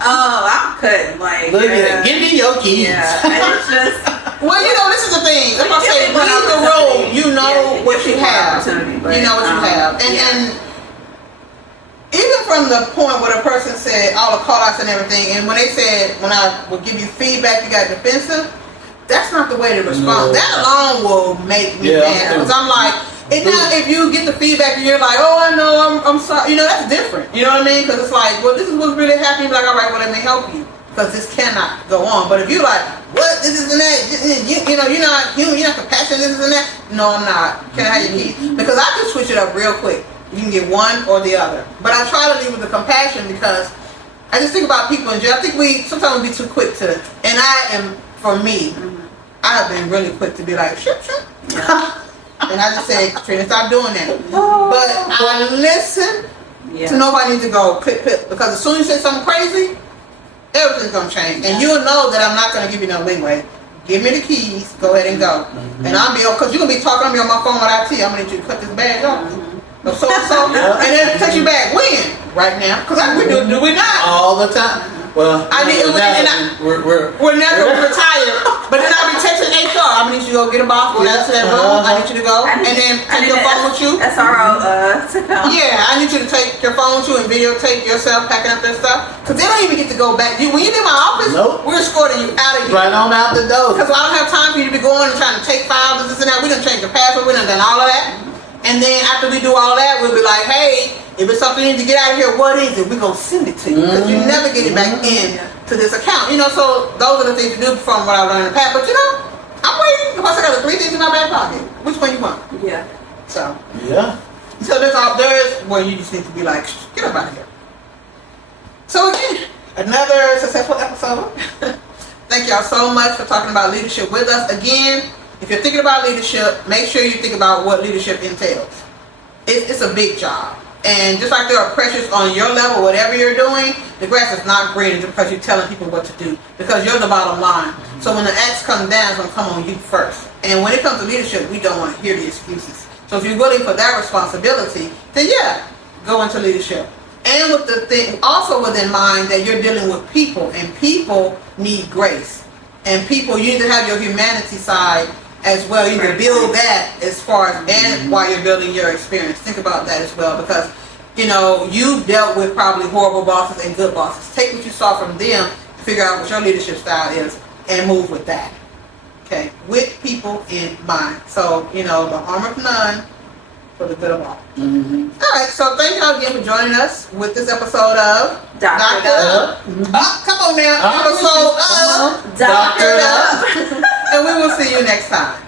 I'm cutting. Like, look at it. Give me your keys. It's just... Well, this is the thing. If I say leave the room, you know what you have. You know what you have. And even from the point where the person said all the call-outs and everything, and when they said, when I would give you feedback, you got defensive, that's not the way to respond. No. That alone will make me mad. Because I'm like, if you get the feedback and you're like, oh, I know, I'm sorry, that's different. You know what I mean? Because it's like, well, this is what's really happening. You're like, all right, well, let me help you. Because this cannot go on. But if you're like, what, this is and that, you're not compassionate, this is and that. No, I'm not. Can I have your keys? Because I can switch it up real quick. You can get one or the other. But I try to lead with the compassion, because I just think about people in jail. I think sometimes we be too quick to, and I am, for me, I have been really quick to be like, shit. And I just say, Katrina, stop doing that. But I listen to know if I need to go clip, because as soon as you say something crazy, everything's going to change. And you'll know that I'm not going to give you no leeway. Give me the keys, go ahead and go. And I'll be, because you're going to be talking to me on my phone with IT, I'm going to need you to cut this badge off. So, and then take you back. When? Right now. Because we do we not? All the time. Well, I mean, we're never retired. But then I'll be texting HR. I need you to go get a boss, go down to that room. I need you to go. And then take your phone with you. SRO to come. Yeah, I need you to take your phone with you and videotape yourself packing up their stuff. Because they don't even get to go back. When you in my office, we're escorting you out of here. Right on out the door. Because I don't have time for you to be going and trying to take files and this and that. We done changed the password. We done done all of that. And then after we do all that, we'll be like, hey, if it's something you need to get out of here, what is it? We're going to send it to you. Because you never get it back in to this account. So those are the things to do from what I learned in the past. But I'm waiting. Plus I got the 3 things in my back pocket. Which one you want? Yeah. So there's where you just need to be like, get up out of here. So again, another successful episode. Thank y'all so much for talking about leadership with us. Again, if you're thinking about leadership, make sure you think about what leadership entails. It's a big job. And just like there are pressures on your level, whatever you're doing, the grass is not greener just because you're telling people what to do. Because you're the bottom line. So when the axe comes down, it's going to come on you first. And when it comes to leadership, we don't want to hear the excuses. So if you're willing for that responsibility, then go into leadership. And with the thing, also with in mind that you're dealing with people, and people need grace. And people, you need to have your humanity side as well. You need to build that as far as, and while you're building your experience. Think about that as well, because, you've dealt with probably horrible bosses and good bosses. Take what you saw from them to figure out what your leadership style is and move with that. Okay, with people in mind. So, the harm of none for the good of all. All right, so thank y'all again for joining us with this episode of Doctored Up. Come on now, episode of Doctored Up. And we will see you next time.